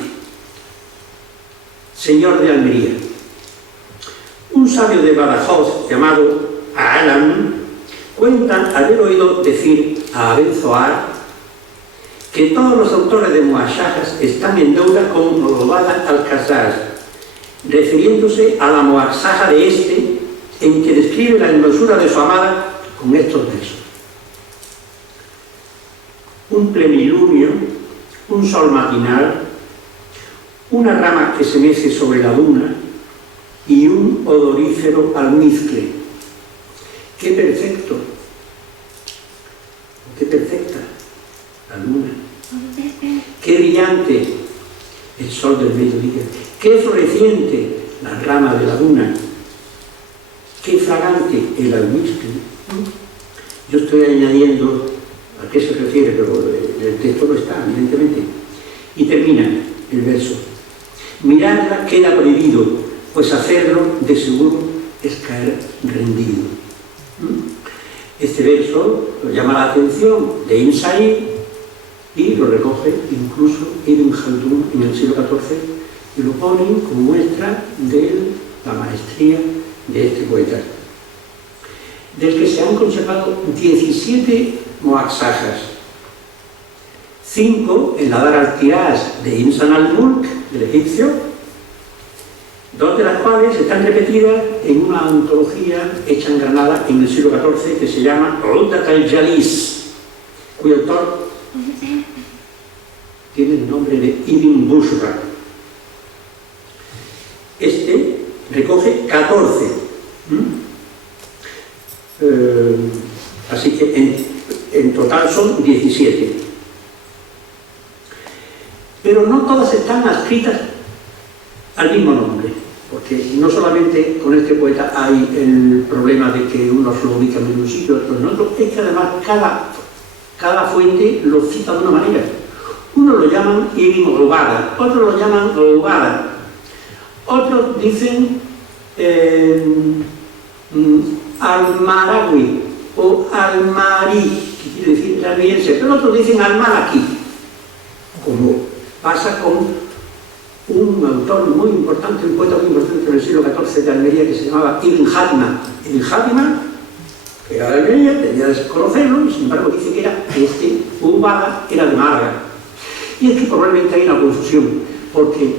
señor de Almería. Un sabio de Badajoz llamado Alam cuenta haber oído decir a Aben Zohar que todos los autores de Muashajas están en deuda con Ubada al-Qazaz, refiriéndose a la Muashaja de este, en que describe la hermosura de su amada con estos versos: un plenilunio, un sol matinal, una rama que se mece sobre la duna y un odorífero almizcle. ¡Qué perfecto! ¡Qué perfecta la luna! ¡Qué brillante el sol del mediodía! ¡Qué floreciente la rama de la duna! ¡Qué fragante el almizcle! Yo estoy añadiendo a qué se refiere, pero el texto no está, evidentemente. Y termina el verso: mirarla queda prohibido, pues hacerlo de seguro es caer rendido. Este verso lo llama la atención de Ain Said y lo recoge incluso Ibn Khaldun en el siglo XIV y lo pone como muestra de la maestría de este poeta, del que se han conservado 17 muasajas, 5 en la Dar al-Tiraz de Insan al-Mulk, del egipcio, 2 de las cuales están repetidas en una antología hecha en Granada en el siglo XIV que se llama Uddat al-Jalis, cuyo autor tiene el nombre de Ibn Bushra. Este recoge 14. Así que en total son 17. Pero no todas están adscritas al mismo nombre, porque no solamente con este poeta hay el problema de que unos lo ubican en un sitio, otros en otro, es que además cada fuente lo cita de una manera. Unos lo llaman Ibn Ubada, otros lo llaman Ubada, otros dicen Al-Marawi o Al-Mari, que quiere decir almeriense, pero otros dicen Al-Malaki, como pasa con un autor muy importante, un poeta muy importante en el siglo XIV de Almería que se llamaba Ibn Hadma. Ibn Hadma, que era de Almería, tenía que conocerlo, y sin embargo dice que era Ubada era de Málaga. Y es que probablemente hay una confusión, porque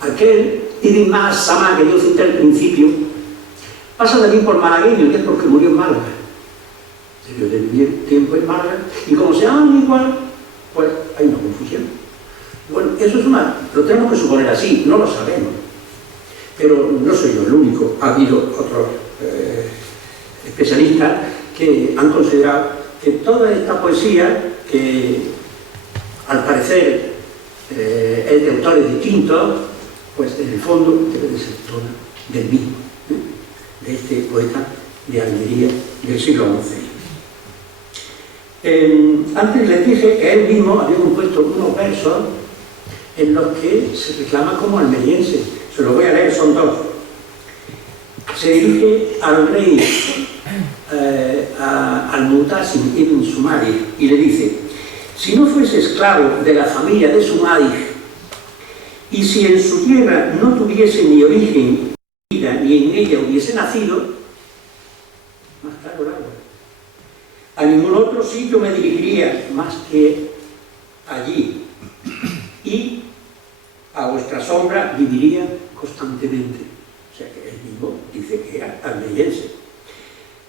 aquel Ibn Ma'as-Samá que yo cité al principio pasa también por malagueño, que es porque murió en Málaga. Debió de vivir tiempo en Málaga, y como se llaman igual, pues hay una confusión. Bueno, eso es lo tenemos que suponer así, no lo sabemos. Pero no soy yo el único, ha habido otros especialistas que han considerado que toda esta poesía, que al parecer es de autores distintos, pues en el fondo debe de ser toda del mismo, de este poeta de Almería del siglo XI. Antes les dije que él mismo había compuesto unos versos en los que se reclama como almeriense. Se los voy a leer, son 2. Se dirige al rey Al-Mu'tasim ibn Sumadih y le dice: si no fuese esclavo de la familia de Sumadih y si en su tierra no tuviese ni origen ni en ella hubiese nacido, más claro el agua, a ningún otro sitio me dirigiría más que allí, y a vuestra sombra viviría constantemente. O sea que él mismo dice que era almeriense.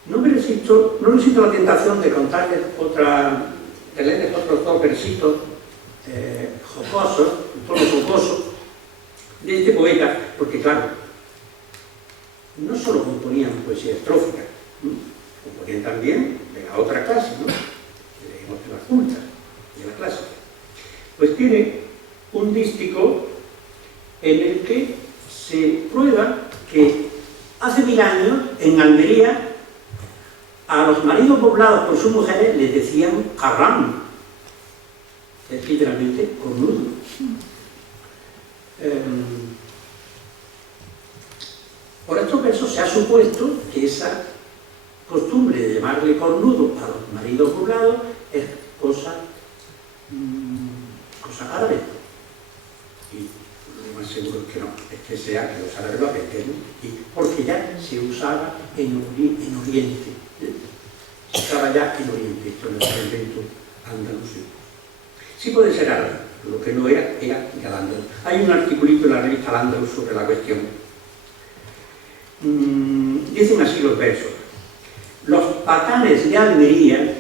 No resisto la tentación de contarles de leerles otros 2 versitos jocosos, un tono jocoso, de este poeta, porque claro, no solo componían poesía estrófica, componían también de la otra clase, ¿no? Leemos de las cultas, de la clásica. Pues tiene un dístico en el que se prueba que hace 1000 años, en Almería, a los maridos poblados por sus mujeres les decían carrán, que es literalmente cornudo. Por estos versos se ha supuesto que esa costumbre de llamarle cornudo a los maridos poblados es cosa árabe. Y lo más seguro es que no, es que sea que los árabes lo aprendieron, porque ya se usaba en Oriente. Se usaba ya en Oriente, esto no es un invento andalusí. Sí puede ser árabe, lo que no era al-Ándalus. Hay un articulito en la revista Al-Ándalus sobre la cuestión. Dicen así los versos: los patanes de Almería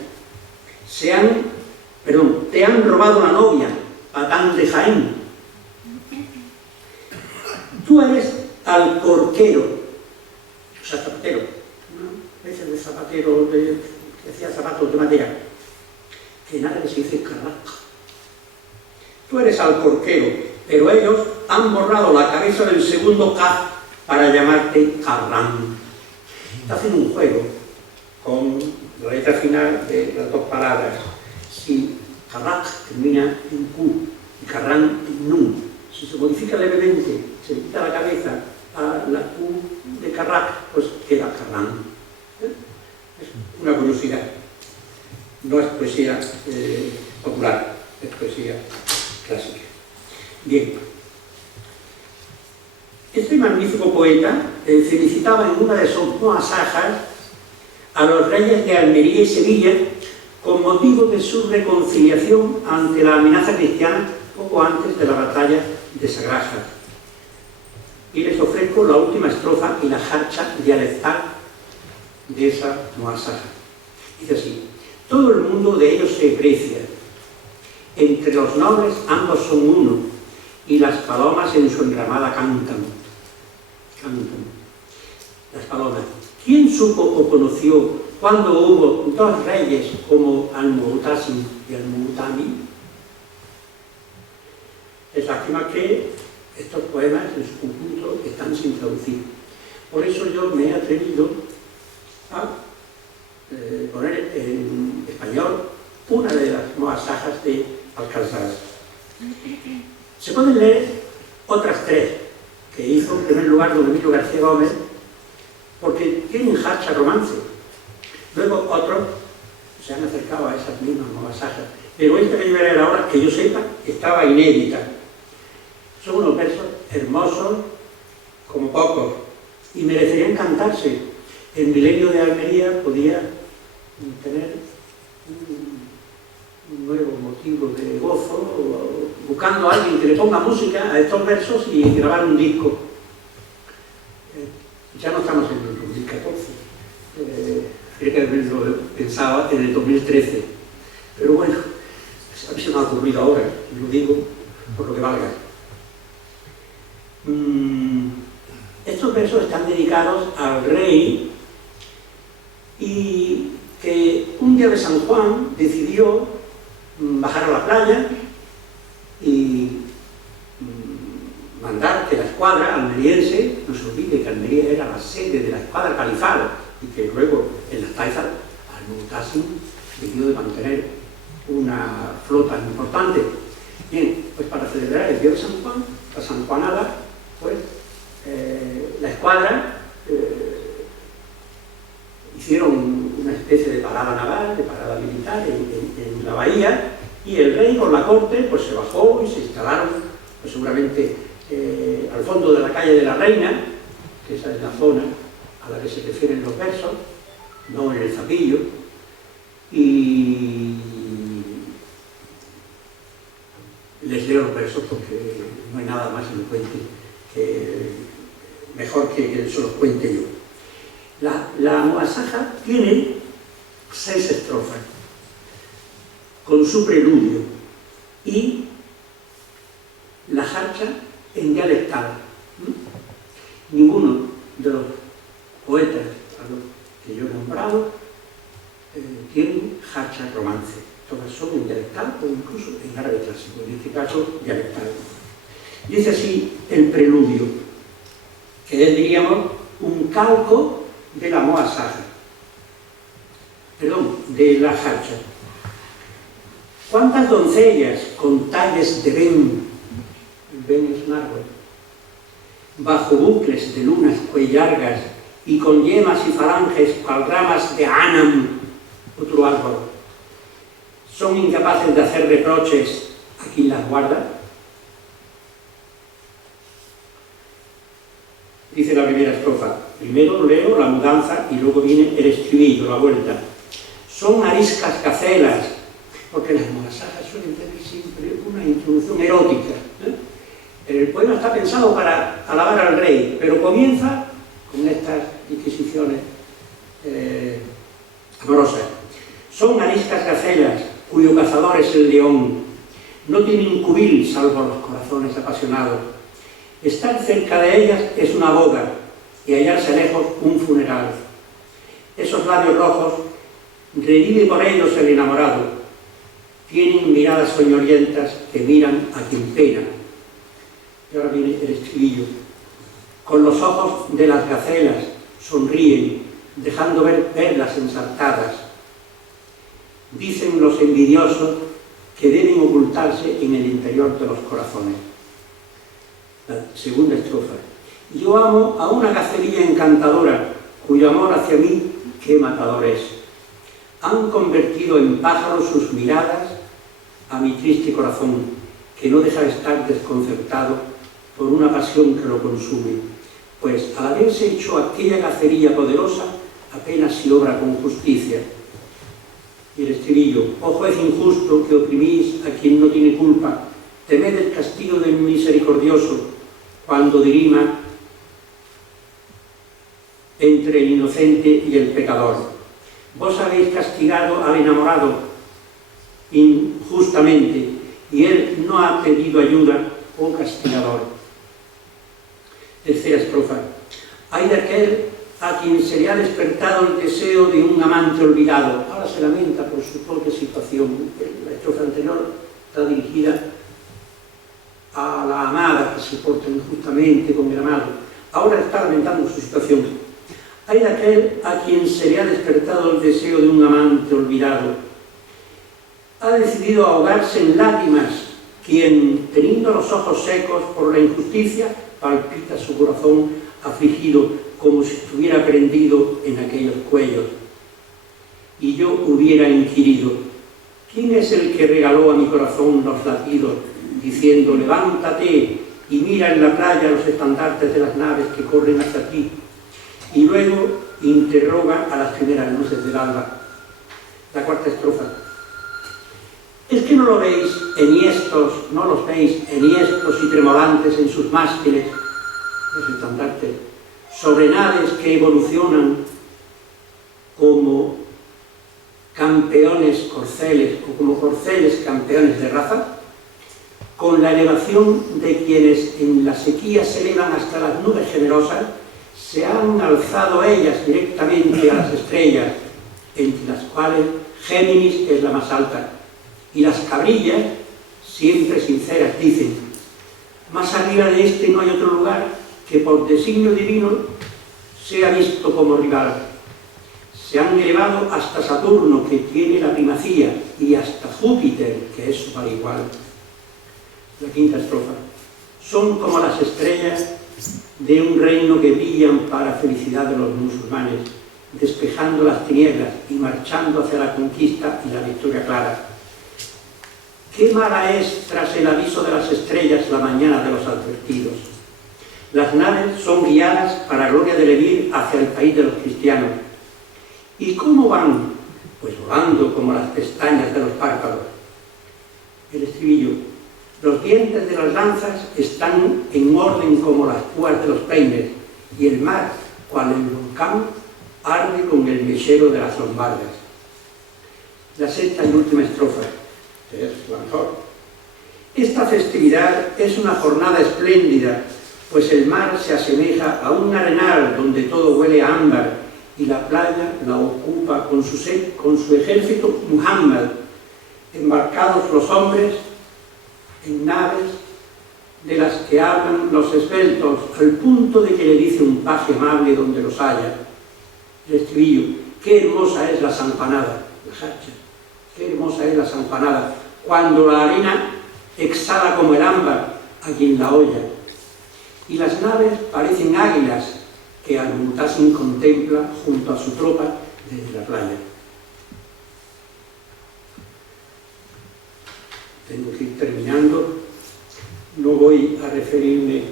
te han robado la novia, patán de Jaén. Tú eres alcorquero, o sea, zapatero, ¿no? Ese de zapatero que hacía zapatos de madera, que en árabe se dice carraca. Tú eres alcorquero, pero ellos han borrado la cabeza del segundo kaf para llamarte carrán. Está haciendo un juego con la letra final de las dos palabras. Si carrac termina en Q y carrán en nun, si se modifica levemente, se quita la cabeza a la Q de carrac, pues queda carrán. Es una curiosidad. No es poesía popular, es poesía clásica. Bien. Este magnífico poeta felicitaba en una de sus muasajas a los reyes de Almería y Sevilla con motivo de su reconciliación ante la amenaza cristiana poco antes de la batalla de Sagraja. Y les ofrezco la última estrofa y la jarcha dialectal de esa muasaja. Dice así: todo el mundo de ellos se precia, entre los nobles ambos son uno, y las palomas en su enramada cantan. Las palomas. ¿Quién supo o conoció cuando hubo dos reyes como Al-Mu'tasim y Al-Mu'tami? Es lástima que estos poemas en su conjunto están sin traducir. Por eso yo me he atrevido a poner en español una de las muasajas de Alcázar. Se pueden leer otras tres que hizo en primer lugar don Emilio García Gómez, porque tienen jarcha romance. Luego otros se han acercado a esas mismas muasajas, pero esta que yo voy a leer ahora, que yo sepa, estaba inédita. Son unos versos hermosos como pocos y merecerían cantarse. El milenio de Almería podía tener un nuevo motivo de gozo, buscando a alguien que le ponga música a estos versos y grabar un disco. Ya no estamos en el 2014, habría que haberlo pensado en el 2013, pero bueno, a mí se me ha ocurrido ahora, y lo digo por lo que valga. Estos versos están dedicados al rey y que un día de San Juan decidió bajar a la playa y mandar que la escuadra almeriense, no se olvide que Almería era la sede de la escuadra califal y que luego en las Taifas Al-Mu'tasim decidió de mantener una flota importante. Bien, pues para celebrar el día de San Juan, la sanjuanada, pues la escuadra hicieron una especie de parada naval, de parada militar en la bahía, y el rey con la corte pues se bajó y se instalaron pues seguramente al fondo de la calle de la Reina, que esa es la zona a la que se refieren los versos, no en el Zapillo, y les leo los versos porque no hay nada más elocuente mejor que se los cuente yo. La muasaja tiene 6 estrofas con su preludio y la jarcha en dialectal. Ninguno de los poetas a los que yo he nombrado tienen jarcha romance. Todas son en dialectal o incluso en árabe clásico, en este caso dialectal. Dice así el preludio, que es, diríamos, un calco de la moasaja, perdón, de la jarcha. ¿Cuántas doncellas con talles de ben, el ben es un árbol, bajo bucles de lunas cuellargas y con yemas y falanges cual ramas de anam, otro árbol, son incapaces de hacer reproches a quien las guarda? Dice la primera estrofa. Primero leo la mudanza y luego viene el estribillo, la vuelta. Son ariscas gacelas, porque las moasajas suelen tener siempre una introducción erótica. El poema está pensado para alabar al rey, pero comienza con estas disquisiciones amorosas. Son ariscas gacelas, cuyo cazador es el león. No tienen cubil salvo los corazones apasionados. Estar cerca de ellas es una boda y hallarse lejos un funeral. Esos labios rojos revive por ellos el enamorado. Tienen miradas soñolientas que miran a quien pena. Y ahora viene el estribillo. Con los ojos de las gacelas sonríen, dejando ver perlas ensartadas. Dicen los envidiosos que deben ocultarse en el interior de los corazones. La segunda estrofa. Yo amo a una gacelilla encantadora, cuyo amor hacia mí, qué matador es. Han convertido en pájaros sus miradas a mi triste corazón, que no deja de estar desconcertado por una pasión que lo consume, pues al haberse hecho aquella gacelilla poderosa, apenas si obra con justicia. Y el estribillo. Oh juez injusto que oprimís a quien no tiene culpa, temed el castigo del misericordioso, cuando dirima entre el inocente y el pecador. Vos habéis castigado al enamorado injustamente, y él no ha pedido ayuda, oh castigador. Tercera estrofa. Hay de aquel a quien se le ha despertado el deseo de un amante olvidado. Ahora se lamenta por su propia situación. La estrofa anterior está dirigida a la amada que se porta injustamente con el amado. Ahora está lamentando su situación. Hay de aquel a quien se le ha despertado el deseo de un amante olvidado. Ha decidido ahogarse en lágrimas quien, teniendo los ojos secos por la injusticia, palpita su corazón afligido como si estuviera prendido en aquellos cuellos. Y yo hubiera inquirido, ¿quién es el que regaló a mi corazón los latidos, diciendo, levántate y mira en la playa los estandartes de las naves que corren hacia ti? Y luego interroga a las primeras luces del alba. La cuarta estrofa. ¿Es que no lo veis enhiestos, no los veis enhiestos y tremolantes en sus mástiles, los estandartes, sobre naves que evolucionan como campeones corceles o como corceles campeones de raza, con la elevación de quienes en la sequía se elevan hasta las nubes generosas, se han alzado ellas directamente a las estrellas, entre las cuales Géminis es la más alta, y las cabrillas, siempre sinceras, dicen, más arriba de este no hay otro lugar que por designio divino sea visto como rival. Se han elevado hasta Saturno, que tiene la primacía, y hasta Júpiter, que es su par igual. La quinta estrofa. Son como las estrellas de un reino que brillan para felicidad de los musulmanes, despejando las tinieblas y marchando hacia la conquista y la victoria clara. Qué mala es, tras el aviso de las estrellas, la mañana de los advertidos. Las naves son guiadas para gloria del Emir hacia el país de los cristianos. ¿Y cómo van? Pues volando como las pestañas de los párpados. El estribillo. Los dientes de las lanzas están en orden como las púas de los peines, y el mar, cual el volcán, arde con el mechero de las lombardas. La sexta y última estrofa. Es la mejor. Esta festividad es una jornada espléndida, pues el mar se asemeja a un arenal donde todo huele a ámbar y la playa la ocupa con su ejército Muhammad, embarcados los hombres en naves de las que hablan los esbeltos, al punto de que le dice un paje amable donde los haya, el estribillo: qué hermosa es la sampanada, la jarcha, qué hermosa es la sampanada, cuando la arena exhala como el ámbar a quien la olla, y las naves parecen águilas que Al-Mutasim contempla junto a su tropa desde la playa. Tengo que ir terminando. No voy a referirme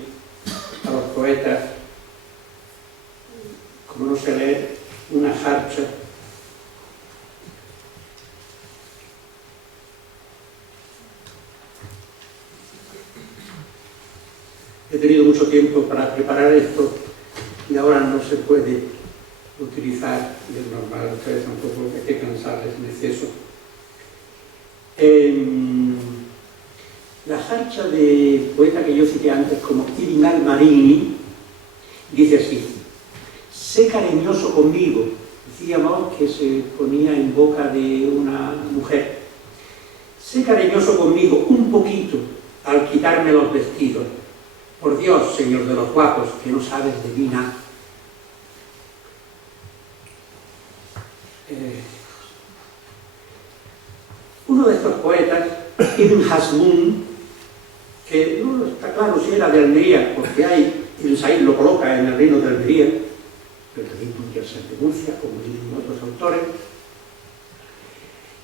a los poetas, como no sé leer una jarcha. He tenido mucho tiempo para preparar esto y ahora no se puede utilizar de normal. Ustedes tampoco hay que cansarles en exceso. La jarcha de poeta que yo cité antes, como Ibn al-Marini, dice así: sé cariñoso conmigo. Decíamos que se ponía en boca de una mujer. Sé cariñoso conmigo un poquito al quitarme los vestidos. Por Dios, señor de los guapos, que no sabes de mí nada. Uno de estos poetas, Ibn Hazmún, que no está claro si era de Almería, porque hay, Ibn Said lo coloca en el reino de Almería, pero también podría ser de Murcia, como dicen otros autores,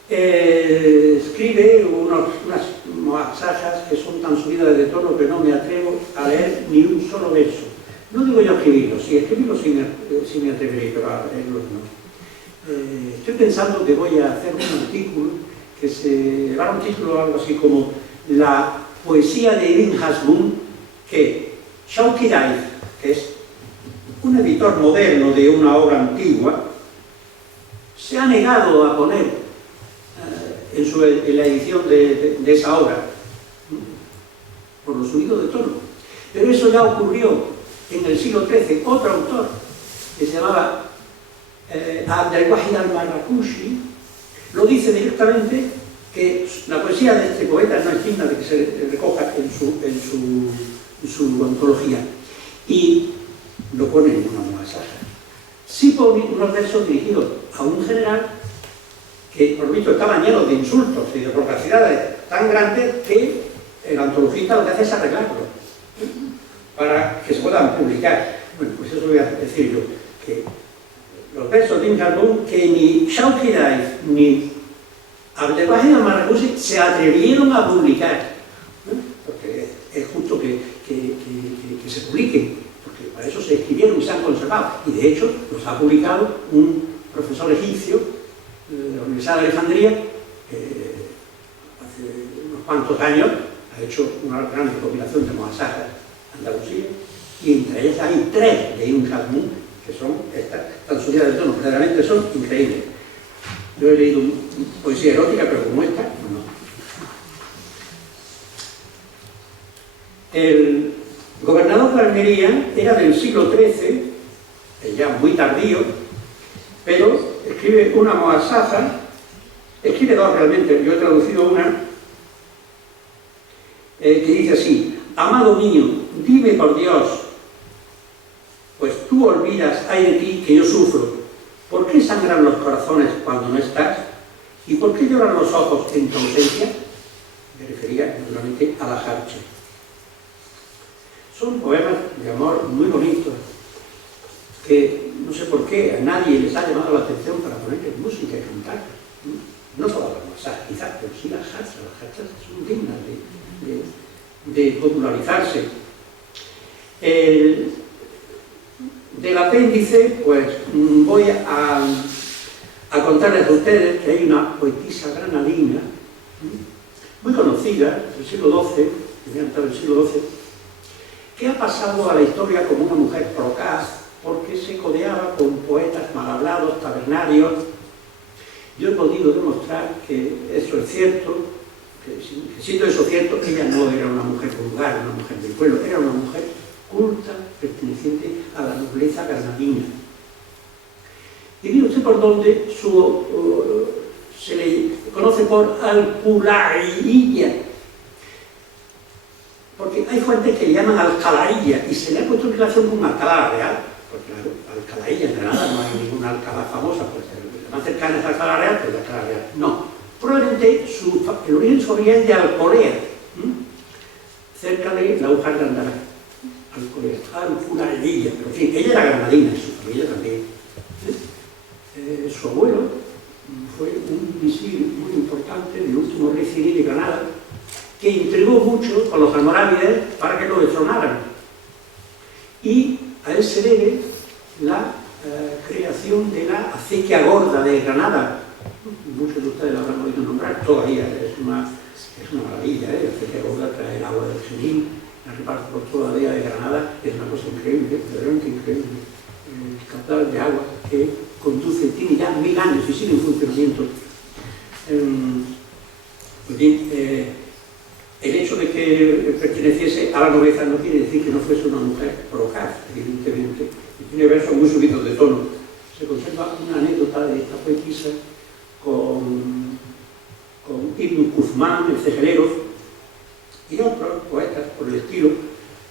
escribe unas moasajas que son tan subidas de tono que no me atrevo a leer ni un solo verso. No digo yo escribirlos, si escribirlos sí me atrevería, pero a leerlos no. Estoy pensando que voy a hacer un artículo que se llevará un título algo así como La poesía de Ibn Hazmún, que Shawki Daif, que es un editor moderno de una obra antigua, se ha negado a poner en la edición de esa obra, por lo subido de tono. Pero eso ya ocurrió en el siglo XIII. Otro autor, que se llamaba Abdelwahid al-Marrakushi, lo dice directamente, que la poesía de este poeta no es digna de que se recoja en su antología, y lo pone en una muasaja. Sí pone unos versos dirigidos a un general que, por lo visto, estaban llenos de insultos y de procacidades tan grandes que el antologista lo que hace es arreglarlo para que se puedan publicar. Bueno, pues eso voy a decir yo, que los versos de Ibn Hazmún, que ni Shawki Daif ni Abdelwahid al-Marrakushi se atrevieron a publicar, porque es justo que se publiquen, porque para eso se escribieron y se han conservado, y de hecho los ha publicado un profesor egipcio de la Universidad de Alejandría, hace unos cuantos años ha hecho una gran recopilación de moasajas Andalusía, y entre ellas hay 3 de Ibn Hazmún, que son estas, tan subidas de tono, verdaderamente son increíbles. Yo he leído poesía erótica, pero como esta, no. El gobernador de Almería era del siglo XIII, ya muy tardío, pero escribe una moasaja, escribe 2 realmente, yo he traducido una, que dice así: amado mío, dime por Dios, pues tú olvidas, ay de ti, que yo sufro. ¿Por qué sangran los corazones cuando no estás? ¿Y por qué lloran los ojos en tu ausencia? Me refería naturalmente a la jarcha. Son poemas de amor muy bonitos, que no sé por qué a nadie les ha llamado la atención para ponerles música y cantar. No todas las masas, quizás, pero sí las jarchas son dignas de popularizarse. Del apéndice, pues voy a contarles a ustedes que hay una poetisa granadina, muy conocida, del siglo XII, del siglo XII, que ha pasado a la historia como una mujer procaz, porque se codeaba con poetas mal hablados, tabernarios. Yo he podido demostrar que eso es cierto, que siendo eso cierto, ella no era una mujer vulgar, una mujer del pueblo, era una mujer culta, perteneciente a la nobleza granadina. sé por dónde se le conoce por Alculaïya, porque hay fuentes que le llaman Alcalaïya y se le ha puesto en relación con Alcalá Real, porque Alcalaïya en Granada no hay ninguna Alcalá famosa, pues la más cercana es Alcalá Real, pues Alcalá Real no. Probablemente el origen su origen es de Alcolea, cerca de la Ujar de Andalá. Alculaïya, pero en fin, ella era granadina, su familia también. Su abuelo fue un visir muy importante, el último rey civil de Granada, que intrigó mucho con los almorávides para que lo destronaran. Y a él se debe la creación de la acequia gorda de Granada. Muchos de ustedes la habrán oído nombrar, todavía es una maravilla, la acequia gorda trae el agua del Genil, la reparte por toda la vía de Granada, es una cosa increíble, verdaderamente increíble. El caudal de agua que conduce, tiene ya 1000 años y sigue en funcionamiento. Pues bien, el hecho de que perteneciese a la nobleza no quiere decir que no fuese una mujer procaz, evidentemente. Y tiene versos muy subidos de tono. Se conserva una anécdota de esta poetisa con Ibn Quzmán, el cegelero, y otros poetas por el estilo,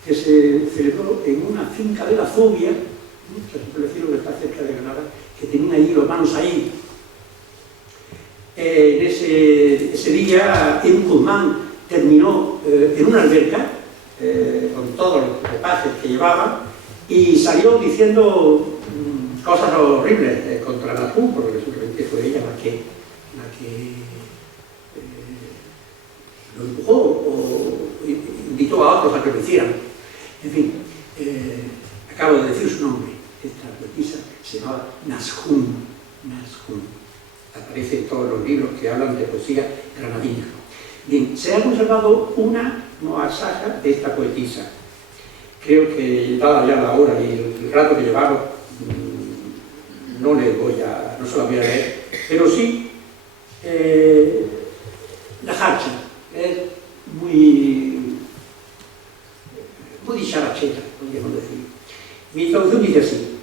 que se celebró en una finca de la Zubia, que siempre decirlo que está cerca de Granada, que tenían allí los manos ahí. En ese día, Ibn Quzmán terminó en una alberca, con todos los equipajes que llevaba, y salió diciendo cosas horribles contra Natú, porque seguramente fue ella la que lo empujó o invitó a otros a que lo hicieran. En fin, acabo de decir su nombre. Esta poetisa se llamaba Nashum. Aparece en todos los libros que hablan de poesía granadina. Bien, se ha conservado una muasaja de esta poetisa. Creo que dada ya la hora y el rato que llevamos, no se la voy a leer, pero sí la Harcha, es muy dicharachera, podríamos decir. Mi introducción dice así,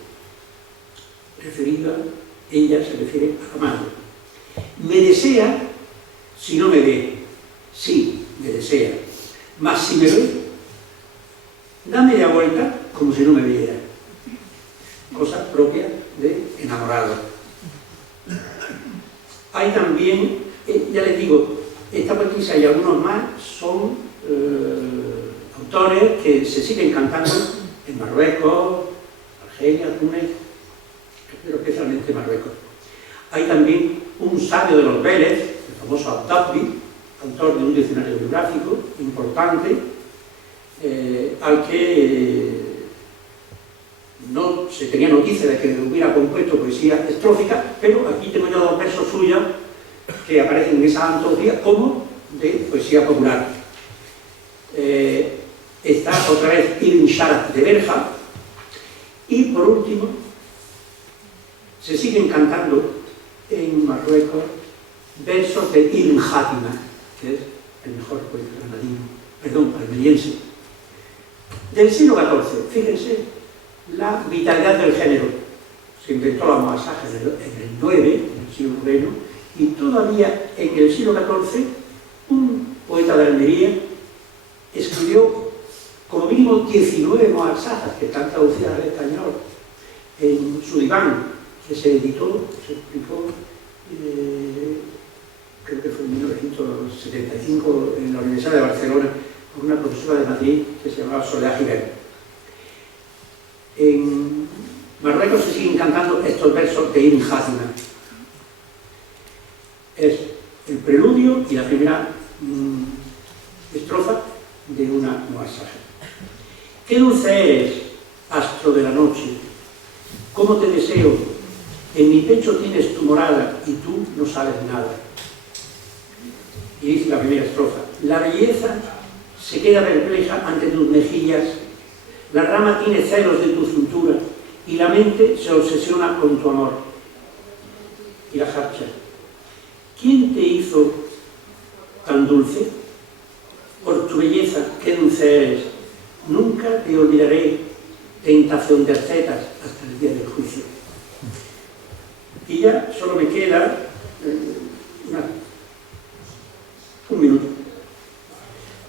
ella se refiere a la madre. Me desea si no me ve, sí, me desea, mas si me ve, da media vuelta como si no me viera. Cosa propia de enamorado. Hay también, ya les digo, esta poetisa y algunos más son autores que se siguen cantando en Marruecos, Argelia, Túnez, pero especialmente Marruecos. Hay también un sabio de los Vélez, el famoso Al-Dabbi, autor de un diccionario biográfico importante, al que no se tenía noticia de que hubiera compuesto poesía estrófica, pero aquí tengo yo 2 versos suyos que aparecen en esa antología como de poesía popular. Está otra vez Ibn Sharat de Berja, y por último se siguen cantando en Marruecos versos de Ibn Játima, que es el mejor poeta almeriense, del siglo XIV. Fíjense la vitalidad del género. Se inventó la muasaja en el 9, en el siglo IX, y todavía en el siglo XIV un poeta de Almería escribió como mínimo 19 muasajas que están traducidas al español en su diván, que se editó, se publicó, creo que fue en 1975 en la Universidad de Barcelona, por una profesora de Madrid que se llamaba Soledad Giver. En Marruecos se siguen cantando estos versos de Ibn Játima. Es el preludio y la primera estrofa de una muasaja. Qué dulce eres, astro de la noche, cómo te deseo, en mi pecho tienes tu morada y tú no sabes nada. Y dice la primera estrofa, la belleza se queda perpleja ante tus mejillas, la rama tiene celos de tu cintura y la mente se obsesiona con tu amor. Y la Harcha, ¿quién te hizo tan dulce? Por tu belleza, qué dulce eres, nunca te olvidaré, tentación de ascetas hasta el día del juicio. Y ya solo me queda un minuto.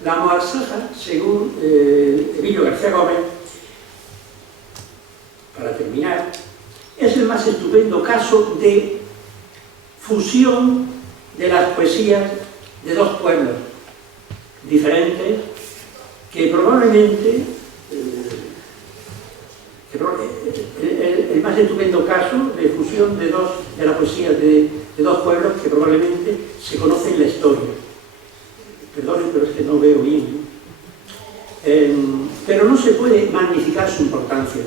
La Moaxaja, según Emilio García Gómez, para terminar, es el más estupendo caso de fusión de las poesías de dos pueblos diferentes que probablemente el más estupendo caso de fusión de la poesía de dos pueblos que probablemente se conocen en la historia. Perdonen, pero es que no veo bien. Pero no se puede magnificar su importancia,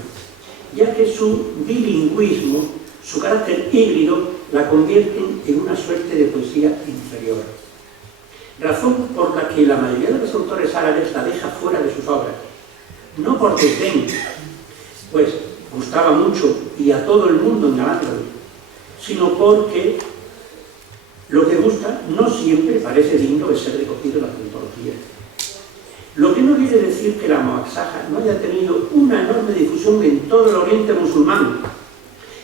ya que su bilingüismo, su carácter híbrido, la convierten en una suerte de poesía inferior. Razón por la que la mayoría de los autores árabes la deja fuera de sus obras. No por desdén, pues gustaba mucho y a todo el mundo en Al-Ándalus, sino porque lo que gusta no siempre parece digno de ser recogido en la antología. Lo que no quiere decir que la Moaxaja no haya tenido una enorme difusión en todo el oriente musulmán.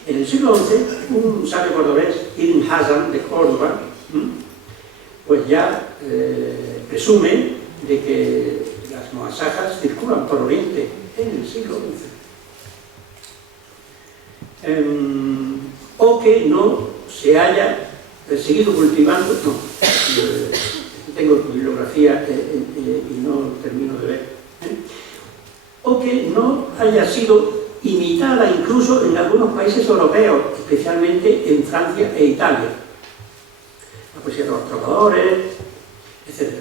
En el siglo XI, un sabio cordobés, Ibn Hazm de Córdoba, pues ya presume de que las Moaxajas circulan por Oriente en el siglo XI. O que no se haya seguido cultivando, tengo bibliografía y no termino de ver, o que no haya sido imitada incluso en algunos países europeos, especialmente en Francia e Italia. La poesía de los trovadores, etc.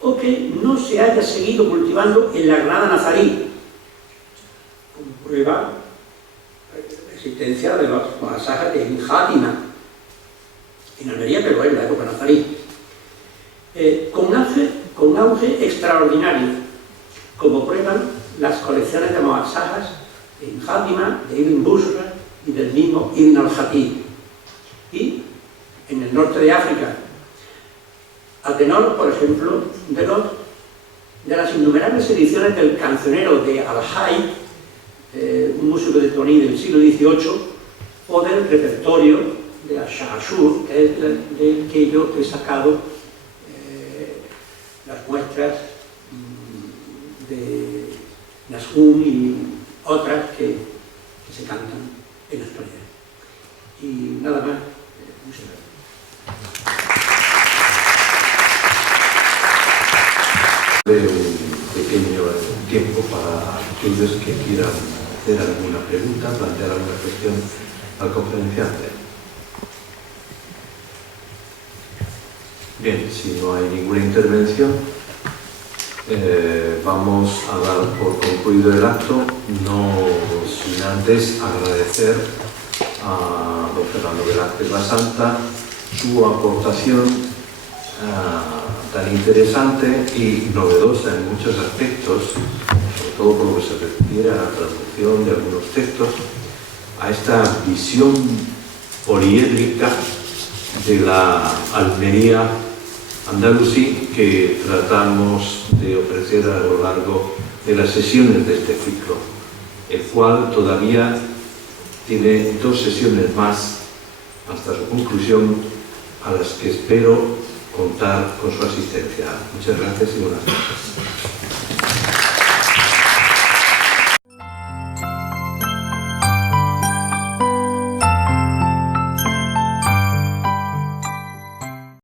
O que no se haya seguido cultivando en la Granada nazarí, como prueba la existencia de las Moaxajas en Játima, en Almería, pero en la época nazarí, con auge extraordinario, como prueban las colecciones de Moaxajas en Játima, de Ibn Busra y del mismo Ibn al-Jatib. Y en el norte de África, a tenor, por ejemplo, de las innumerables ediciones del cancionero de Al-Hay, un músico de Toní del siglo XVIII, o del repertorio de Al-Shahashur, que es del que yo he sacado las muestras de Nashum y otras que se cantan en la actualidad. Y nada más. Muchas gracias. Un pequeño tiempo para aquellos que quieran hacer alguna pregunta, plantear alguna cuestión al conferenciante. Bien, si no hay ninguna intervención, vamos a dar por concluido el acto, no sin antes agradecer a don Fernando Velázquez Basanta su aportación tan interesante y novedosa en muchos aspectos, sobre todo por lo que se refiere a la traducción de algunos textos, a esta visión poliédrica de la Almería andalusí que tratamos de ofrecer a lo largo de las sesiones de este ciclo, el cual todavía tiene 2 sesiones más hasta su conclusión, a las que espero contar con su asistencia. Muchas gracias y buenas noches.